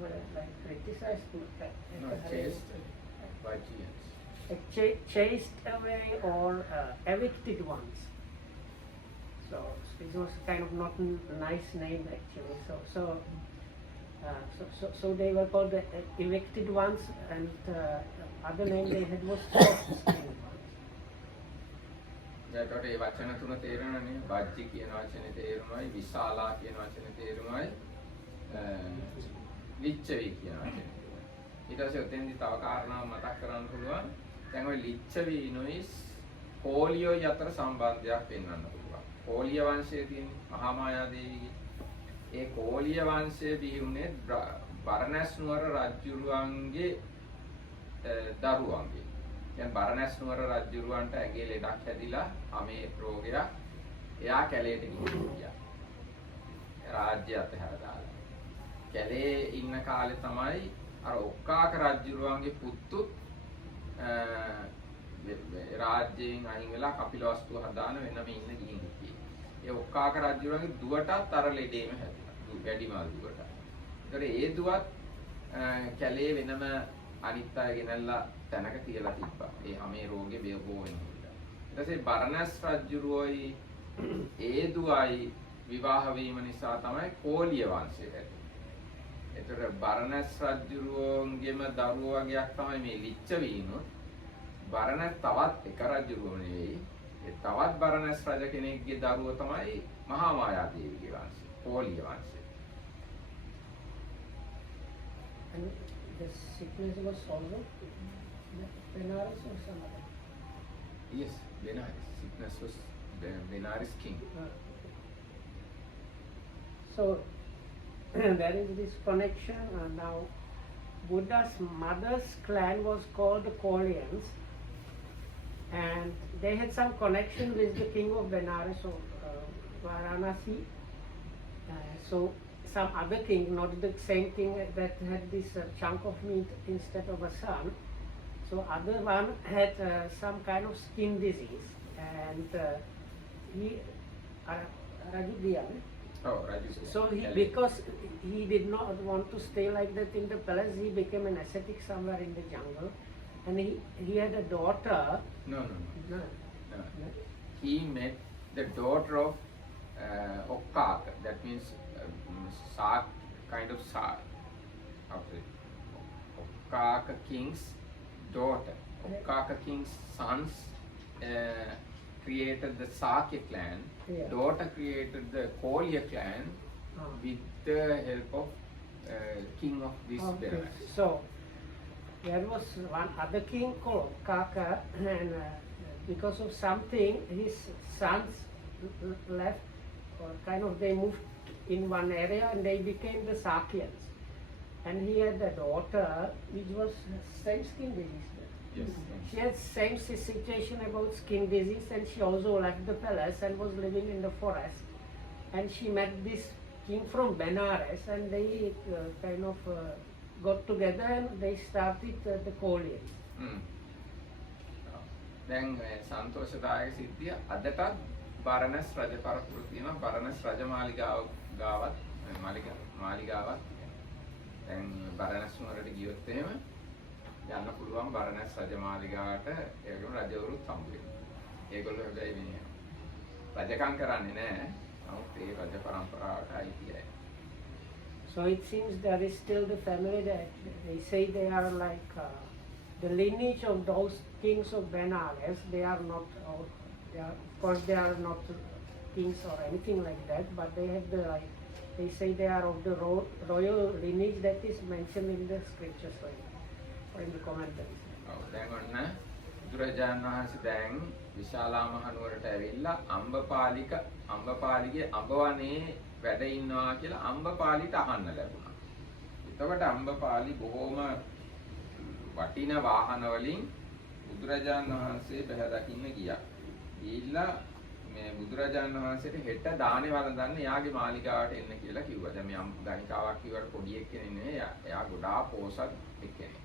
like criticized, No, chased. Vajians. chased away or evicted ones. So it was kind of not a nice name actually. So they were called the evicted ones, and other name they had was soft-skinned ones. එතකොට මේ වචන තුන තේරෙනවනේ. බජ්ජි කියන වචනේ තේරුමයි, විශාලා කියන වචනේ තේරුමයි, ලිච්ඡවි කියන වචනේ. ඊට පස්සේ ඔතෙන්දි තව කාරණාවක් මතක් කරන්න පුළුවන්. දැන් ওই ලිච්ඡවිනුයි කෝලියෝයි අතර සම්බන්ධයක් පෙන්වන්න පුළුවන්. කෝලිය වංශයේ තියෙන මහා මායා දේවිගේ ඒ කෝලිය වංශයේ බිහිුනේ බරණැස් නුවර රජුරුවන්ගේ දරුවන්ගේ. දැන් බරණැස් නුවර රජුරුවන්ට ඇගේ ලෙඩක් හැදිලා අමේ රෝගයක්. එයා කැලේට ගිහින් රාජ්‍ය අතහැර දාලා. කැලේ ඉන්න කාලේ තමයි අර ඔක්කාක රජුරුවන්ගේ පුතු රාජ්‍යයෙන් අයින් වෙලා කපිලවස්තු හදාන වෙනම ඉන්න ගිහින් හිටියේ. ඒ ඔක්කාක රජුරුවන්ගේ දුවටත් අර ලෙඩේම හැදුනා. වැඩිමල් දුවට. ඒතර ඒ දුවත් කැලේ වෙනම අනිත් අය ගෙනල්ලා තැනක තියලා තිබ්බා. ඒ හැමේ රෝගේ බේබෝ වෙනවා. ඊට පස්සේ බරණැස් රජුරුවයි ඒ දුවයි විවාහ වීම නිසා තමයි කෝලිය වංශය හැදෙන්නේ. ඒතර බරණැස් රජුරුවන්ගේම දරුවෝ වගේක් තමයි මේ ලිච්ඡවීනොත්. බරණැස් තවත් එක රජුරුවෝ නෙවෙයි. ඒ තවත් බරණැස් රජ කෙනෙක්ගේ දරුවෝ තමයි මහා මායා දේවිගේ වංශය. කෝලිය වංශය. And the sickness was also Benares or some other? Yes, Benares. Sickness was the Benares king. So there is this connection. Now Buddha's mother's clan was called the Kolians, and they had some connection with the king of Benares or Varanasi. So some other king, not the same king that had this chunk of meat instead of a son. So other one had some kind of skin disease, and he Rajudiyan. Oh, Raju. So because he did not want to stay like that in the palace, he became an ascetic somewhere in the jungle, and he had a daughter. No. No. He met the daughter of Okkaka. That means Sak, kind of Sak. Okkaka king's daughter. Okkaka king's sons created the Sakya clan. Yeah. Daughter created the Kolya clan with the help of king of this Benares. So there was one other king called Kaka, and because of something, his sons left, or kind of they moved in one area, and they became the Sakyans. And he had a daughter which was same skin disease. Yes. She had same situation about skin disease, and she also left the palace and was living in the forest. And she met this king from Benares, and they kind of got together and they started the Kolians. දැන් සන්තෝෂදායක සිද්ධිය අදටත් බරණැස් රජ පරපුර තියෙනවා. බරණැස් රජ මාලිගාවත් දැන් බරණැස් නුවරට ගියොත් එහෙම යන්න පුළුවන් බරණැස් රජ මාලිගාවට. ඒගොල්ලෝ රජවරුත් හම්බ වෙනවා. ඒගොල්ලෝ හැබැයි මේ රජකම් කරන්නේ නැහැ. නමුත් ඒ රජ පරම්පරාවට අයිතියි. So it seems there is still the family that they say they are like the lineage of those kings of Benares. They are not, of course they are not kings or anything like that, but they have the like, they say they are of the royal lineage that is mentioned in the scriptures or in the commentaries. දැන් ඔන්න බුදුරජාණන් වහන්සේ දැන් විශාලා මහනුවරට ඇවිල්ලා අම්බපාලිගේ අඹවනේ වැඩ ඉන්නවා කියලා අම්බපාලිට අහන්න ලැබුණා. එතකොට අම්බපාලි බොහොම වටින වාහන වලින් බුදුරජාණන් වහන්සේ බැහැ දකින්න ගියා. ගිහිල්ලා මේ බුදුරජාණන් වහන්සේට හෙට දානේ වළඳන්න එයාගේ මාලිගාවට එන්න කියලා කිව්වා. දැන් මේ ගණිකාවක් කිව්වට පොඩි එක්කෙනෙක් නෙවෙයි. එයා ගොඩාක් පොසත් එක්කෙනෙක්.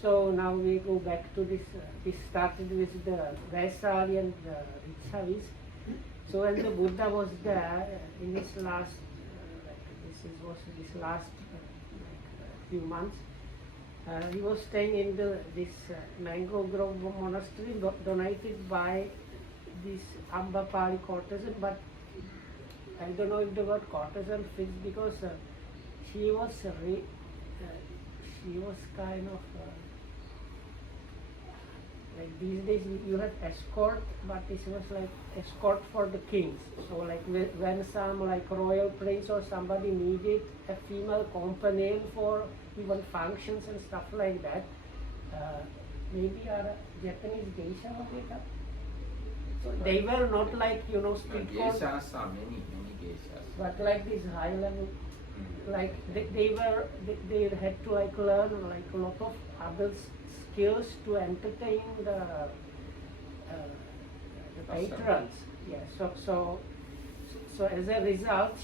So now we go back to this. We started with the Vaisali and the Richavis. So when the Buddha was there in his last, was his last few months, he was staying in this mango grove monastery donated by this Ambapali courtesan, but I don't know if the word courtesan fits because she was kind of like these days you have escort, but this was like escort for the kings. So like when some like royal prince or somebody needed a female companion for even functions and stuff like that, maybe our Japanese geisha or like. So they were not like street geishas are many geishas, but like this high level, like they had to like learn like a lot of other skills to entertain the patrons. Yeah. So as a result,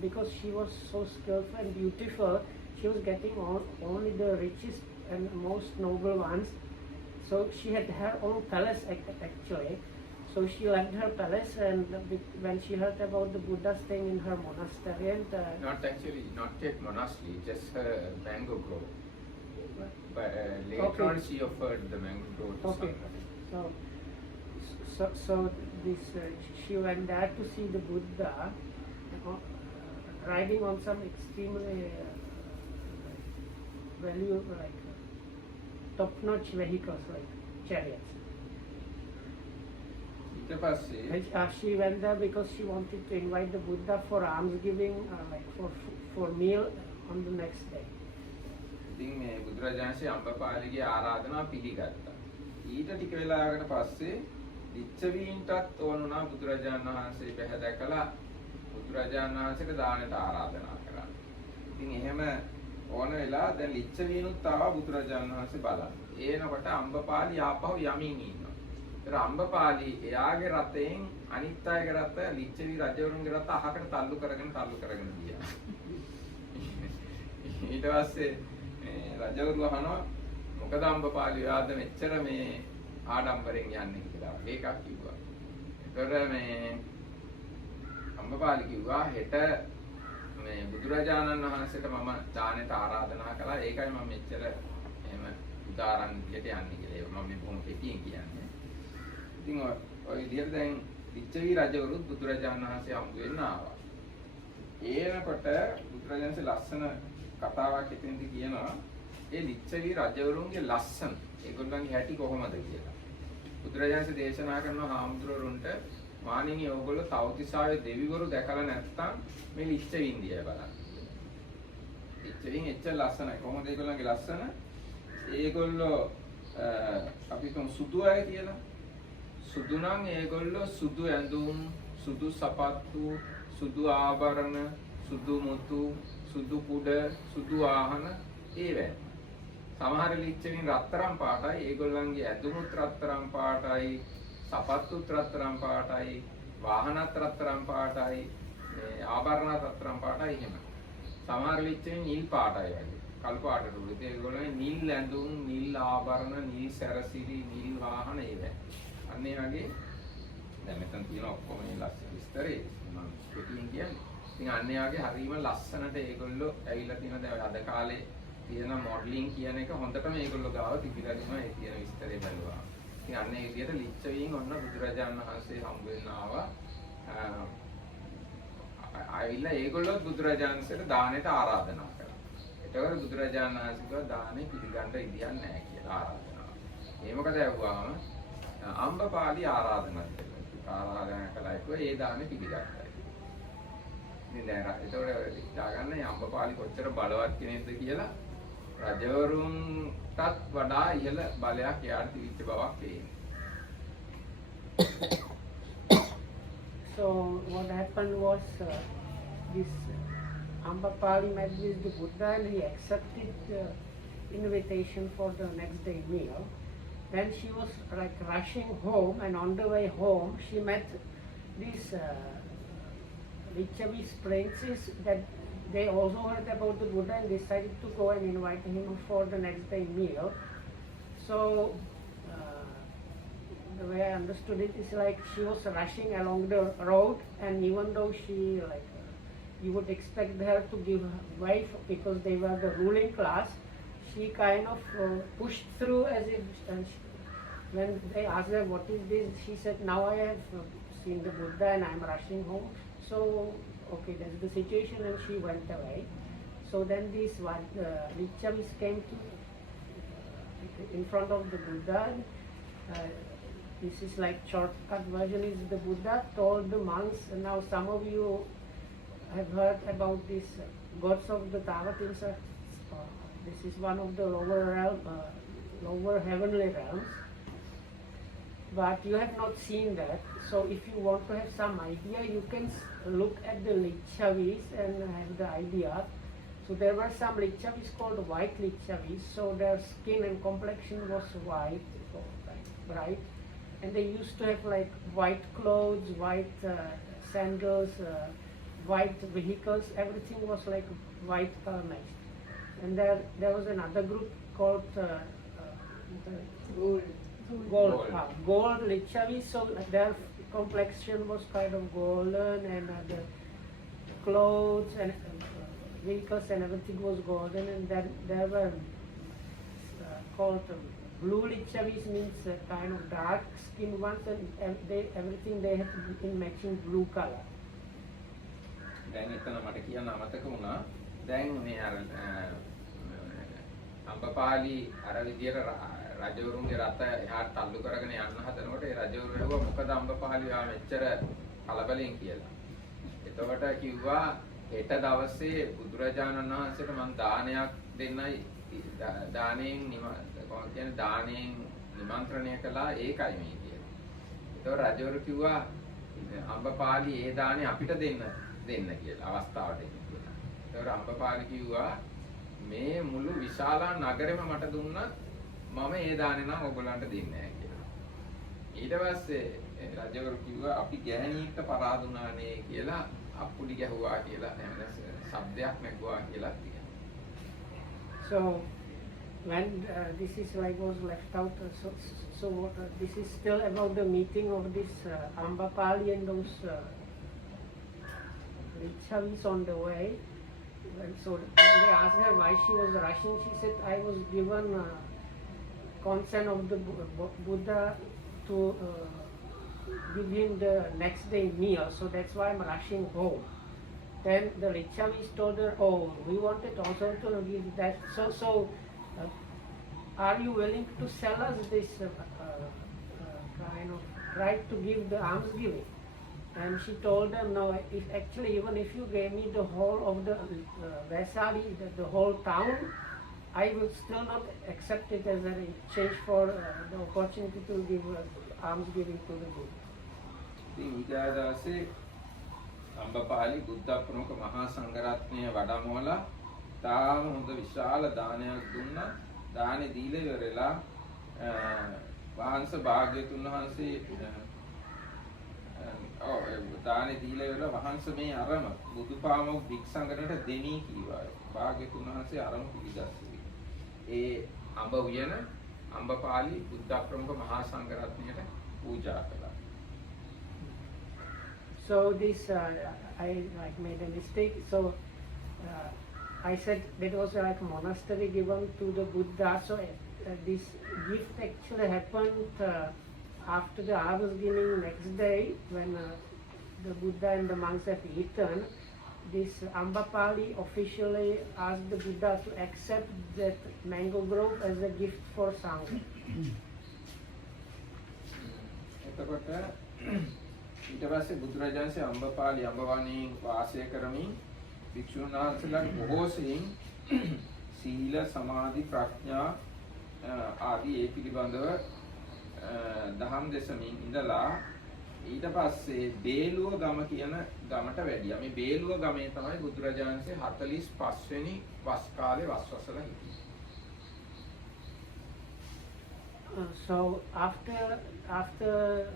because she was so skillful and beautiful, she was getting only the richest and most noble ones. So she had her own palace actually. So she left her palace, and when she heard about the Buddha staying in her monastery, and not yet monastery, just her mango grove. But later on she offered the mango grove to somebody. So this she went there to see the Buddha, riding on some extremely top-notch vehicles like chariots. She went there because she wanted to invite the Buddha for almsgiving, like for meal on the next day. ඉතින් මේ බුදුරජාණන්සේ අම්බපාලිගේ ආරාධනාව පිළිගත්තා. ඊට ටික වෙලාවකට පස්සේ ලිච්ඡවීන්ටත් ඕනුණා බුදුරජාණන් වහන්සේ පැහැ දැකලා බුදුරජාණන් වහන්සේට දානට ආරාධනා කරා. ඉතින් එහෙම ඕන වෙලා දැන් ලිච්ඡවීනුත් ආවා බුදුරජාණන් වහන්සේ බලන්න. ඒනකොට අම්බපාලි ආපහු යමින් ඉන්නවා. ඒතර අම්බපාලි එයාගේ රතෙන් අනිත් අයගේ රත ලිච්ඡවී රජවරුන්ගේ රත අහකට තල්ලු කරගෙන ගියා. ඊට පස්සේ රජවරු අහනවා මොකද අම්බපාලි ආද මෙච්චර මේ ආඩම්බරෙන් යන්නේ කියලා. ඒකක් කිව්වා. ඒතර මේ අම්බපාලි කිව්වා හෙට මේ බුදුරජාණන් වහන්සේට මම දානෙට ආරාධනා කළා. ඒකයි මම මෙච්චර එහෙම උදාරන් විදියට යන්නේ කියලා. ඒක මම මේ බොහොම කෙටියෙන් කියන්නේ. ඉතින් ඔය විදියට දැන් ලිච්ඡවී රජවරුත් බුදුරජාණන් වහන්සේ හම්බ වෙන්න ආවා. ඒනකොට බුදුරජාණන්සේ ලස්සන කතාවක් හිතෙන්දි කියනවා ඒ ලිච්ඡවී රජවරුන්ගේ ලස්සන ඒගොල්ලන්ගේ හැටි කොහොමද කියලා. බුදුරජාණන්සේ දේශනා කරන හාමුදුරුවන්ට මානිනී ඕගොල්ලෝ තවතිසාවේ දෙවිවරු දැකලා නැත්නම් මේ ලිච්ඡවීන් දිහා බලන්න. ලිච්ඡවීන් එච්චර ලස්සනයි. කොහොමද ඒගොල්ලන්ගේ ලස්සන? ඒගොල්ලෝ අපි කොහොම සුදු අය කියලා. සුදු නම් ඒගොල්ලෝ සුදු ඇඳුම්, සුදු සපත්තු, සුදු ආභරණ, සුදු මුතු, සුදු කුඩ, සුදු ආහන ඒවැ. සමහර ලිච්ඡවීන් රත්තරන් පාටයි, ඒගොල්ලන්ගේ ඇඳුමුත් රත්තරන් පාටයි, සපත්තුත් රත්තරන් පාටයි, වාහනත් රත්තරන් පාටයි, ආභරණත් රත්තරන් පාටයි එහෙම. සමහර ලිච්ඡවීන් නිල් පාටයි වගේ. කළු පාටට උඩ. ඒගොල්ලන්ගේ නිල් ඇඳුම්, නිල් ආභරණ, නිල් සැරසිලි, නිල් වාහන ඒවැ. අන්න ඒ වගේ දැන් මෙතන තියෙන ඔක්කොම මේ ලස්සන විස්තරේ මම කෙටියෙන් කියන්නේ. ඉතින් අන්න ඒ වගේ හරීම ලස්සනට ඒගොල්ලෝ ඇවිල්ලා තියෙන දැන් අද කාලේ තියෙන මොඩලින් කියන එක හොඳටම ඒගොල්ලෝ ගාව තිබිලා තියෙනවා ඒ තියෙන විස්තරේ බලුවා. ඉතින් අන්න ඒ විදිහට ලිච්ඡවීන් ඔන්න බුදුරජාණන් වහන්සේ හම්බ වෙන්න ආවා. ආවිල්ලා ඒගොල්ලෝ බුදුරජාණන්සේට දානෙට ආරාධනා කළා. ඒතකොට බුදුරජාණන් වහන්සේ කිව්වා දානෙ පිළිගන්න ඉදියක් නැහැ කියලා ආරාධනාව. ඒ මොකද ඇහුවාම අම්බපාලි ආරාධනා කළා. ආරාධනා කළා කිව්වා ඒ දානෙ පිළිගත්තා. ඉතින් දැන් ඒතකොට හිතාගන්න අම්බපාලි කොච්චර බලවත් කෙනෙක්ද කියලා රජවරුන්ටත් වඩා ඉහළ බලයක් යාට තිබිච්ච බවක් පේනවා. So what happened was this Ambapali met with the Buddha and he accepted the invitation for the next day meal. then she was like rushing home, and on the way home she met these Licchavis princes that they also heard about the Buddha and decided to go and invite him for the next day meal. So the way I understood it is like she was rushing along the road, and even though she you would expect her to give way because they were the ruling class, she kind of pushed through as if, when they asked her what is this, she said, now I have seen the Buddha and I'm rushing home. So, okay, that's the situation, and she went away. So then these Licchavis came to in front of the Buddha. This is like shortcut version is the Buddha told the monks, now some of you have heard about these gods of the Tavatimsa. This is one of the lower heavenly realms, but you have not seen that. So if you want to have some idea, you can look at the Licchavis and have the idea. So there were some Licchavis called white Licchavis, so their skin and complexion was white, or like bright, and they used to have like white clothes, white sandals, white vehicles, everything was like white color matched. And there was another group called gold Licchavis, so their complexion was kind of golden, and the clothes and vehicles and everything was golden. And then there were called blue Licchavis, means kind of dark skinned ones, and everything they had in matching blue color. දැන් එතන මට කියන්න අමතක වුණා. දැන් මේ අර අම්බපාලි අර විදියට රජවරුන්ගේ රට එහාට තල්ලු කරගෙන යන්න හදනකොට ඒ රජවරු ඇහුවා මොකද අම්බපාලි ආ මෙච්චර කලබලෙන් කියලා. එතකොට කිව්වා හෙට දවසේ බුදුරජාණන් වහන්සේට මම දානයක් දෙන්නයි දානෙන් කියන්නේ දානෙන් නිමන්ත්‍රණය කළා ඒකයි මේ කියන්නේ. එතකොට රජවරු කිව්වා අම්බපාලි ඒ දානේ අපිට දෙන්න කියලා අවස්ථාව දෙන්න කියලා. ඒතකොට අම්බපාලි කිව්වා මේ මුළු විශාල නගරෙම මට දුන්නත් මම ඒ දානේ නම් ඔයගොල්ලන්ට දෙන්නේ නැහැ කියලා. ඊට පස්සේ රජවරු කිව්වා අපි ගැහණීට පරාද වුණානේ කියලා අප්පුඩි ගැහුවා කියලා શબ્දයක් නැගුවා කියලා තියෙනවා. So when this is like was left out, so this is still about the meeting of this Ambapali and those Licchavis on the way. And so when they asked her why she was rushing, she said, I was given consent of the Buddha to give him the next day meal, so that's why I'm rushing home. Then the Licchavis told her, oh, we wanted also to give that, so are you willing to sell us this kind of right to give the almsgiving? And she told them, no, actually even if you gave me the whole of the Vaisali, the whole town, I will still not accept it as an exchange for the opportunity to give almsgiving to the Buddha. ඊදාදාසේ අම්බපාලි බුද්ධ ප්‍රමුඛ මහා සංඝරත්නය වඩමවලා තාම හොඳ විශාල දානයක් දුන්නා. දානෙ දීලා ඉවරලා වහන්ස භාග්‍යතුන් වහන්සේ දානෙ දීලා ඉවරලා වහන්ස මේ අරම බුදුපාමොක් භික්ෂංගරට දෙමි කීවා. භාග්‍යතුන් වහන්සේ අරම පිළිගස්සුවේ. ඒ අඹ උයන අම්බපාලි බුද්ධ ප්‍රමුඛ මහා සංඝරත්නයට පූජා කළා. So this I like made a mistake. So I said that was like a monastery given to the Buddha. So this gift actually happened after the almsgiving next day, when the Buddha and the monks have eaten. This Ambapali officially asked the Buddha to accept that mango grove as a gift for Sangha. ඊට පස්සේ බුදුරජාණන්සේ අම්බපාලි අම්බවණී වාසය කරමින් භික්ෂුන් වහන්සේලාට බොහෝ සෙයින් සීල සමාධි ප්‍රඥා ආදී ඒ පිළිබඳව දහම් දෙසමින් ඉඳලා ඊට පස්සේ බේලුව ගම කියන ගමට වැඩියා. මේ බේලුව ගමේ තමයි බුදුරජාණන්සේ 45 වෙනි වස් කාලේ වස්වසලා හිටියේ. So after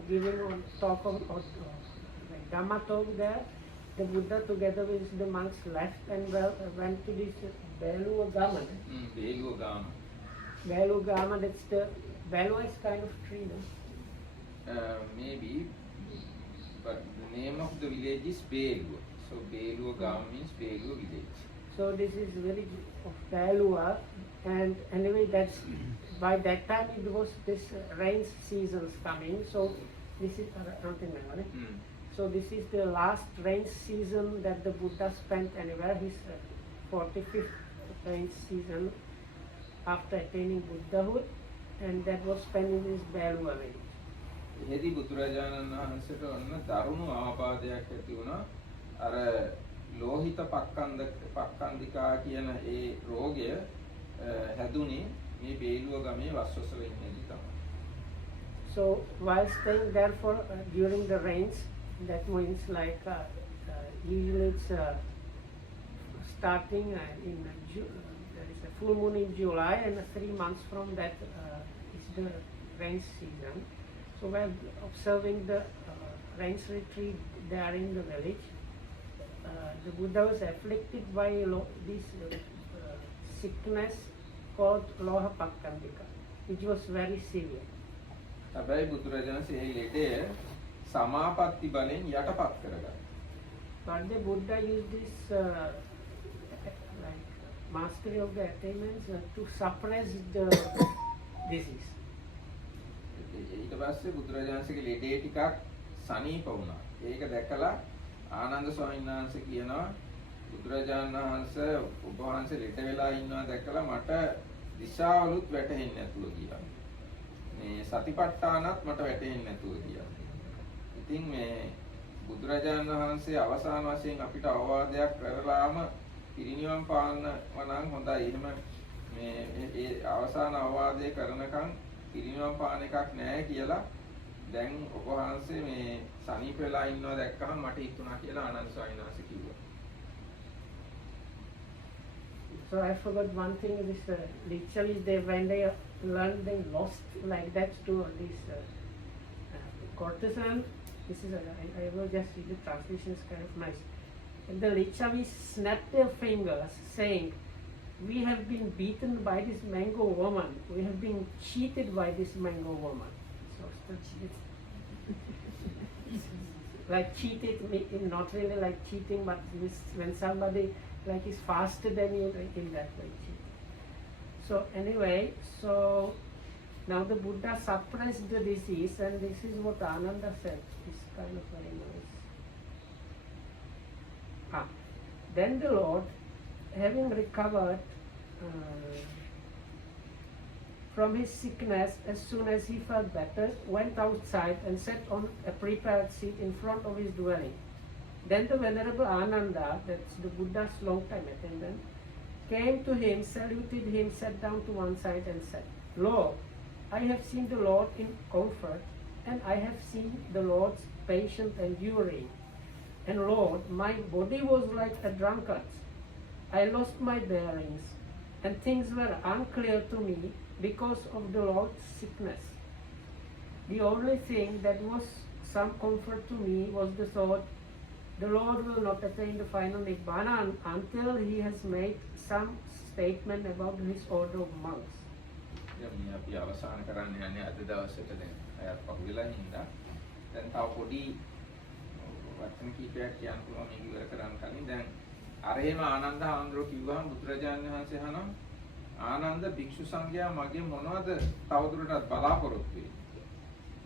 giving a talk of like Dhamma talk there, the Buddha together with the monks left and went to this Belugama. Belugama. Belugama, that's the Belua is kind of tree, no? Maybe, but the name of the village is Belua. So Belugama means Belua village. So this is village of Belua, and anyway, that's by that time it was this rain season's coming. So this is So this is the last rain season that the Buddha spent anywhere. His 45th rain season after attaining Buddhahood, and that was spent in this Belua village. එහෙදි බුදුරජාණන් වහන්සේට ඔන්න දරුණු ආබාධයක් ඇති වුණා. අර ලෝහිත පක්ඛන්දිකා කියන ඒ රෝගය හැදුනේ මේ බේලුව ගමේ වස්වසල ඉන්නේදී තමයි. So while staying there for during the rains, that means like usually it's starting in there is a full moon in July, and 3 months from that is the rain season. So while observing the rains retreat there in the village, the Buddha was afflicted by this sickness called Loha Pakkandika, which was very severe. හැබැයි බුදුරජාණන්සේ ඒ ලෙඩේ සමාපatti බලෙන් යටපත් කරගත්තා. But the Buddha used this like mastery of the attainments to suppress the disease. ඊට පස්සේ බුදුරජාණන්සේගේ ලෙඩේ ටිකක් සනීප වුණා. ඒක දැකලා ආනන්ද ස්වාමීන් වහන්සේ කියනවා බුදුරජාණන් වහන්සේ ඔබ වහන්සේ ලෙඩ වෙලා ඉන්නවා දැකලා මට දිශාවලුත් වැටහෙන්නේ නැතුව ගියා. මේ සතිපට්ඨානත් මට වැටහෙන්නේ නැතුව ගියා. ඉතින් මේ බුදුරජාණන් වහන්සේ අවසාන වශයෙන් අපිට අවවාදයක් කරලාම පිරිනිවන් පානවා නම් හොඳයි. එහෙම මේ ඒ අවසාන අවවාදය කරනකම් පිරිනිවන් පාන එකක් නැහැ කියලා දැන් ඔබ වහන්සේ මේ සනීප වෙලා ඉන්නවා දැක්කම මට හිතුණා කියලා ආනන්ද ස්වාමීන් වහන්සේ කිව්වා. So I forgot one thing, this literally they when they learned they lost like that to this courtesan. This is I will just read the translation, is kind of nice. And the Lichavis snapped their fingers, saying, "We have been beaten by this mango woman. We have been cheated by this mango woman." So like cheated, not really like cheating, but when somebody like is faster than you, like in that way cheat. So anyway, so now the Buddha suppressed the disease, and this is what Ananda said. It's kind of very nice. Then the Lord, having recovered from his sickness, as soon as he felt better, went outside and sat on a prepared seat in front of his dwelling. Then the Venerable Ananda, that's the Buddha's long-time attendant, came to him, saluted him, sat down to one side and said, "Lord, I have seen the Lord in comfort, and I have seen the Lord's patient enduring. And Lord, my body was like a drunkard's. I lost my bearings, and things were unclear to me because of the Lord's sickness. The only thing that was some comfort to me was the thought, the Lord will not attain the final Nibbana until he has made some statement about his order of monks." දැන් මේ අපි අවසන් කරන්න යන්නේ අද දවසට දැන් අයත් පහුවෙලා හින්දා දැන් තව පොඩි වචන කීපයක් කියන්න පුළුවන් මේක ඉවර කරන්න කලින් දැන් අරේම ආනන්ද හාමුදුරුවෝ කිව්වහම බුදුරජාණන් වහන්සේ අහනවා ආනන්ද භික්ෂු සංඝයා මගේ මොනවද තවදුරටත් බලාපොරොත්තු වෙන්නේ?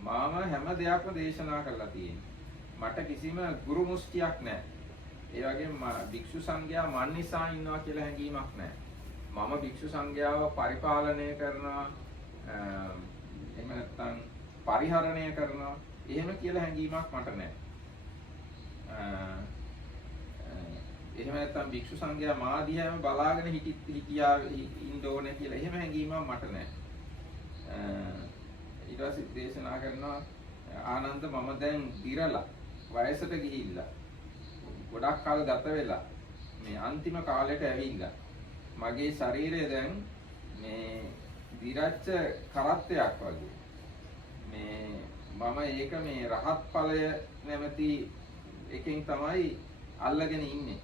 මාම හැම දෙයක්ම දේශනා කරලා තියෙනවා. මට කිසිම ගුරු මුස්තියක් නැහැ. ඒ වගේම භික්ෂු සංඝයා මන් නිසා ඉන්නවා කියලා හැඟීමක් නැහැ. මම භික්ෂු සංඝයාව පරිපාලනය කරනවා එහෙම නැත්නම් පරිහරණය කරනවා එහෙම කියලා හැඟීමක් මට නැහැ. එහෙම නැත්නම් භික්ෂු සංඝයා මා දිහාම බලාගෙන හිටියා ඉන්න ඕනේ කියලා එහෙම හැඟීමක් මට නැහැ. ඊට පස්සේ දේශනා කරනවා ආනන්ද මම දැන් දිරලා වයසට ගිහිල්ලා ගොඩක් කාල ගත වෙලා මේ අන්තිම කාලයට ඇවිල්ලා මගේ ශරීරය දැන් මේ දිරච්ච කරත්තයක් වගේ. මේ මම ඒක මේ රහත් ඵලය නැමැති එකෙන් තමයි අල්ලගෙන ඉන්නේ.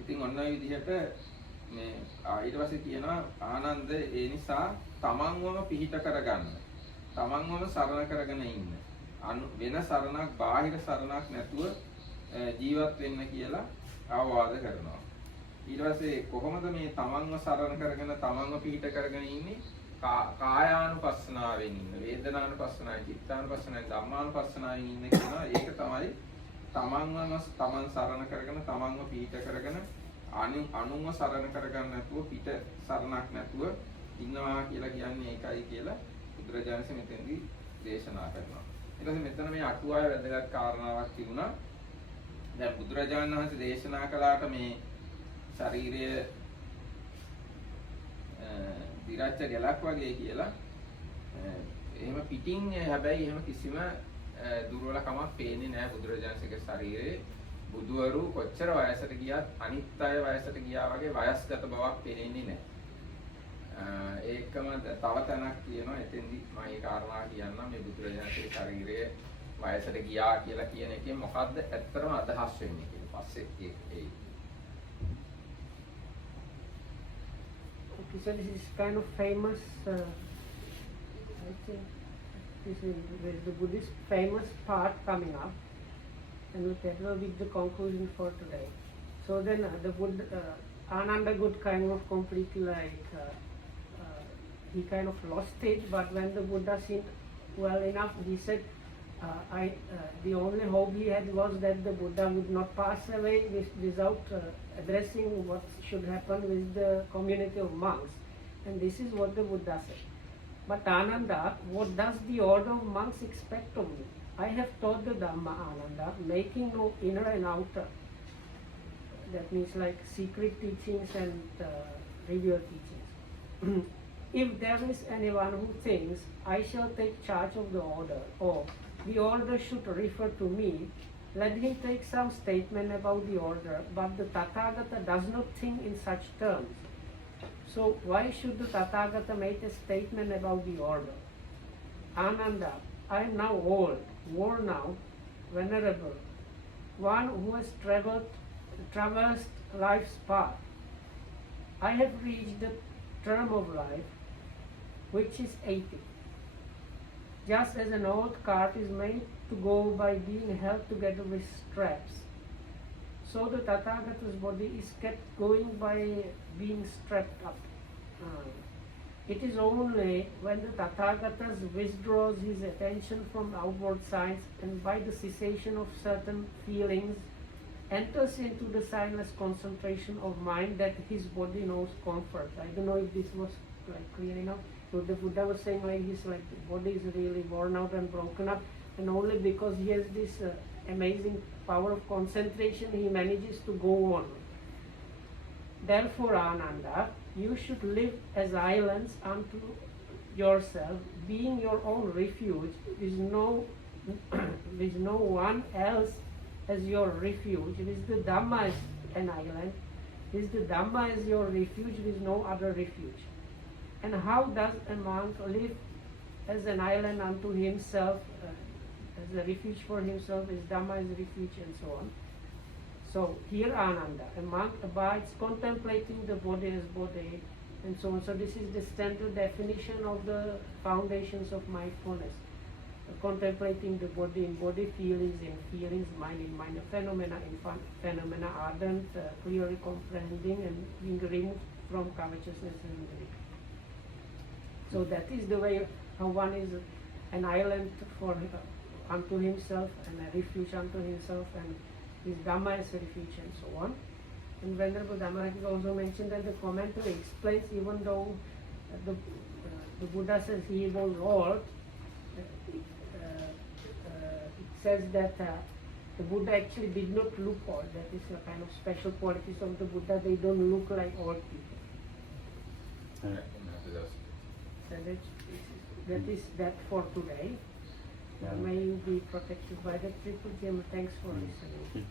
ඉතින් ඔන්න ඔය විදිහට මේ ඊට පස්සේ කියනවා ආනන්ද ඒ නිසා තමන්වම පිහිට කරගන්න. තමන්වම සරණ කරගෙන ඉන්න. වෙන සරණක් බාහිර සරණක් නැතුව ජීවත් වෙන්න කියලා අවවාද කරනවා. ඊට පස්සේ කොහොමද මේ තමන්ව සරණ කරගෙන තමන්ව පිහිට කරගෙන ඉන්නේ? කායානුපස්සනාවෙන් ඉන්න, වේදනානුපස්සනාවෙන්, චිත්තානුපස්සනාවෙන්, ධම්මානුපස්සනාවෙන් ඉන්න කියනවා. ඒක තමයි තමන්වම තමන් සරණ කරගෙන තමන්ව පිහිට කරගෙන අනුන්ව සරණ කරගන්න නැතුව පිට සරණක් නැතුව ඉන්නවා කියලා කියන්නේ ඒකයි කියලා බුදුරජාණන් මෙතෙන්දී දේශනා කරනවා. ඊට පස්සේ මෙතන මේ අටුවාවේ වැදගත් කාරණාවක් තිබුණා. දැන් බුදුරජාණන් වහන්සේ දේශනා කළාට මේ ශරීරය දිරච්ච ගැලක් වගේ කියලා එහෙම පිටින් හැබැයි එහෙම කිසිම දුර්වලකමක් පේන්නේ නැහැ බුදුරජාණන්සේගේ ශරීරයේ. බුදුවරු කොච්චර වයසට ගියත් අනිත් අය වයසට ගියා වගේ වයස්ගත බවක් පේන්නේ නැහැ. ඒකම තව තැනක් කියනවා එතෙන්දී මම ඒ කාරණා කියන්නම් මේ බුදුරජාණන්සේගේ ශරීරයේ වයසට ගියා කියලා කියන එකෙන් මොකද්ද ඇත්තටම අදහස් වෙන්නේ කියලා පස්සේ ඒ So this is kind of famous, I think this is the Buddhist famous part coming up, and that will be the conclusion for today. So then the Buddha, Ananda would kind of completely he kind of lost it, but when the Buddha seemed well enough, he said, the only hope he had was that the Buddha would not pass away without addressing what should happen with the community of monks. And this is what the Buddha said. But Ananda, what does the order of monks expect of me? I have taught the Dhamma, Ananda, making no inner and outer. That means like secret teachings and revealed teachings. If there is anyone who thinks I shall take charge of the order, or the order should refer to me, let him take some statement about the order, but the Tathagata does not think in such terms. So why should the Tathagata make a statement about the order? Ananda, I am now old, worn out, venerable, one who has traversed life's path. I have reached the term of life, which is 80. Just as an old cart is made to go by being held together with straps, so the Tathagata's body is kept going by being strapped up. It is only when the Tathagata withdraws his attention from outward signs and by the cessation of certain feelings enters into the silent concentration of mind that his body knows comfort. I don't know if this was clear enough. So the Buddha was saying like this, like the body is really worn out and broken up, and only because he has this amazing power of concentration, he manages to go on. Therefore, Ananda, you should live as islands unto yourself, being your own refuge, with no one else as your refuge. With the Dhamma as an island, with the Dhamma as your refuge, with no other refuge. And how does a monk live as an island unto himself, as a refuge for himself, as Dhamma as a refuge, and so on? So here Ananda, a monk abides contemplating the body as body, and so on. So this is the standard definition of the foundations of mindfulness. Contemplating the body in body, feelings in feelings, mind in mind, phenomena in phenomena, ardent, clearly comprehending and being removed from covetousness and greed. So that is the way how one is an island for unto himself and a refuge unto himself, and his Dhamma is a refuge, and so on. And Venerable Dhammaraki also mentioned that the commentary explains, even though the Buddha says he was old, it says that the Buddha actually did not look old. That is a kind of special qualities of the Buddha. They don't look like old people. So that is that for today. May you be protected by the Triple Gem. Thanks for listening.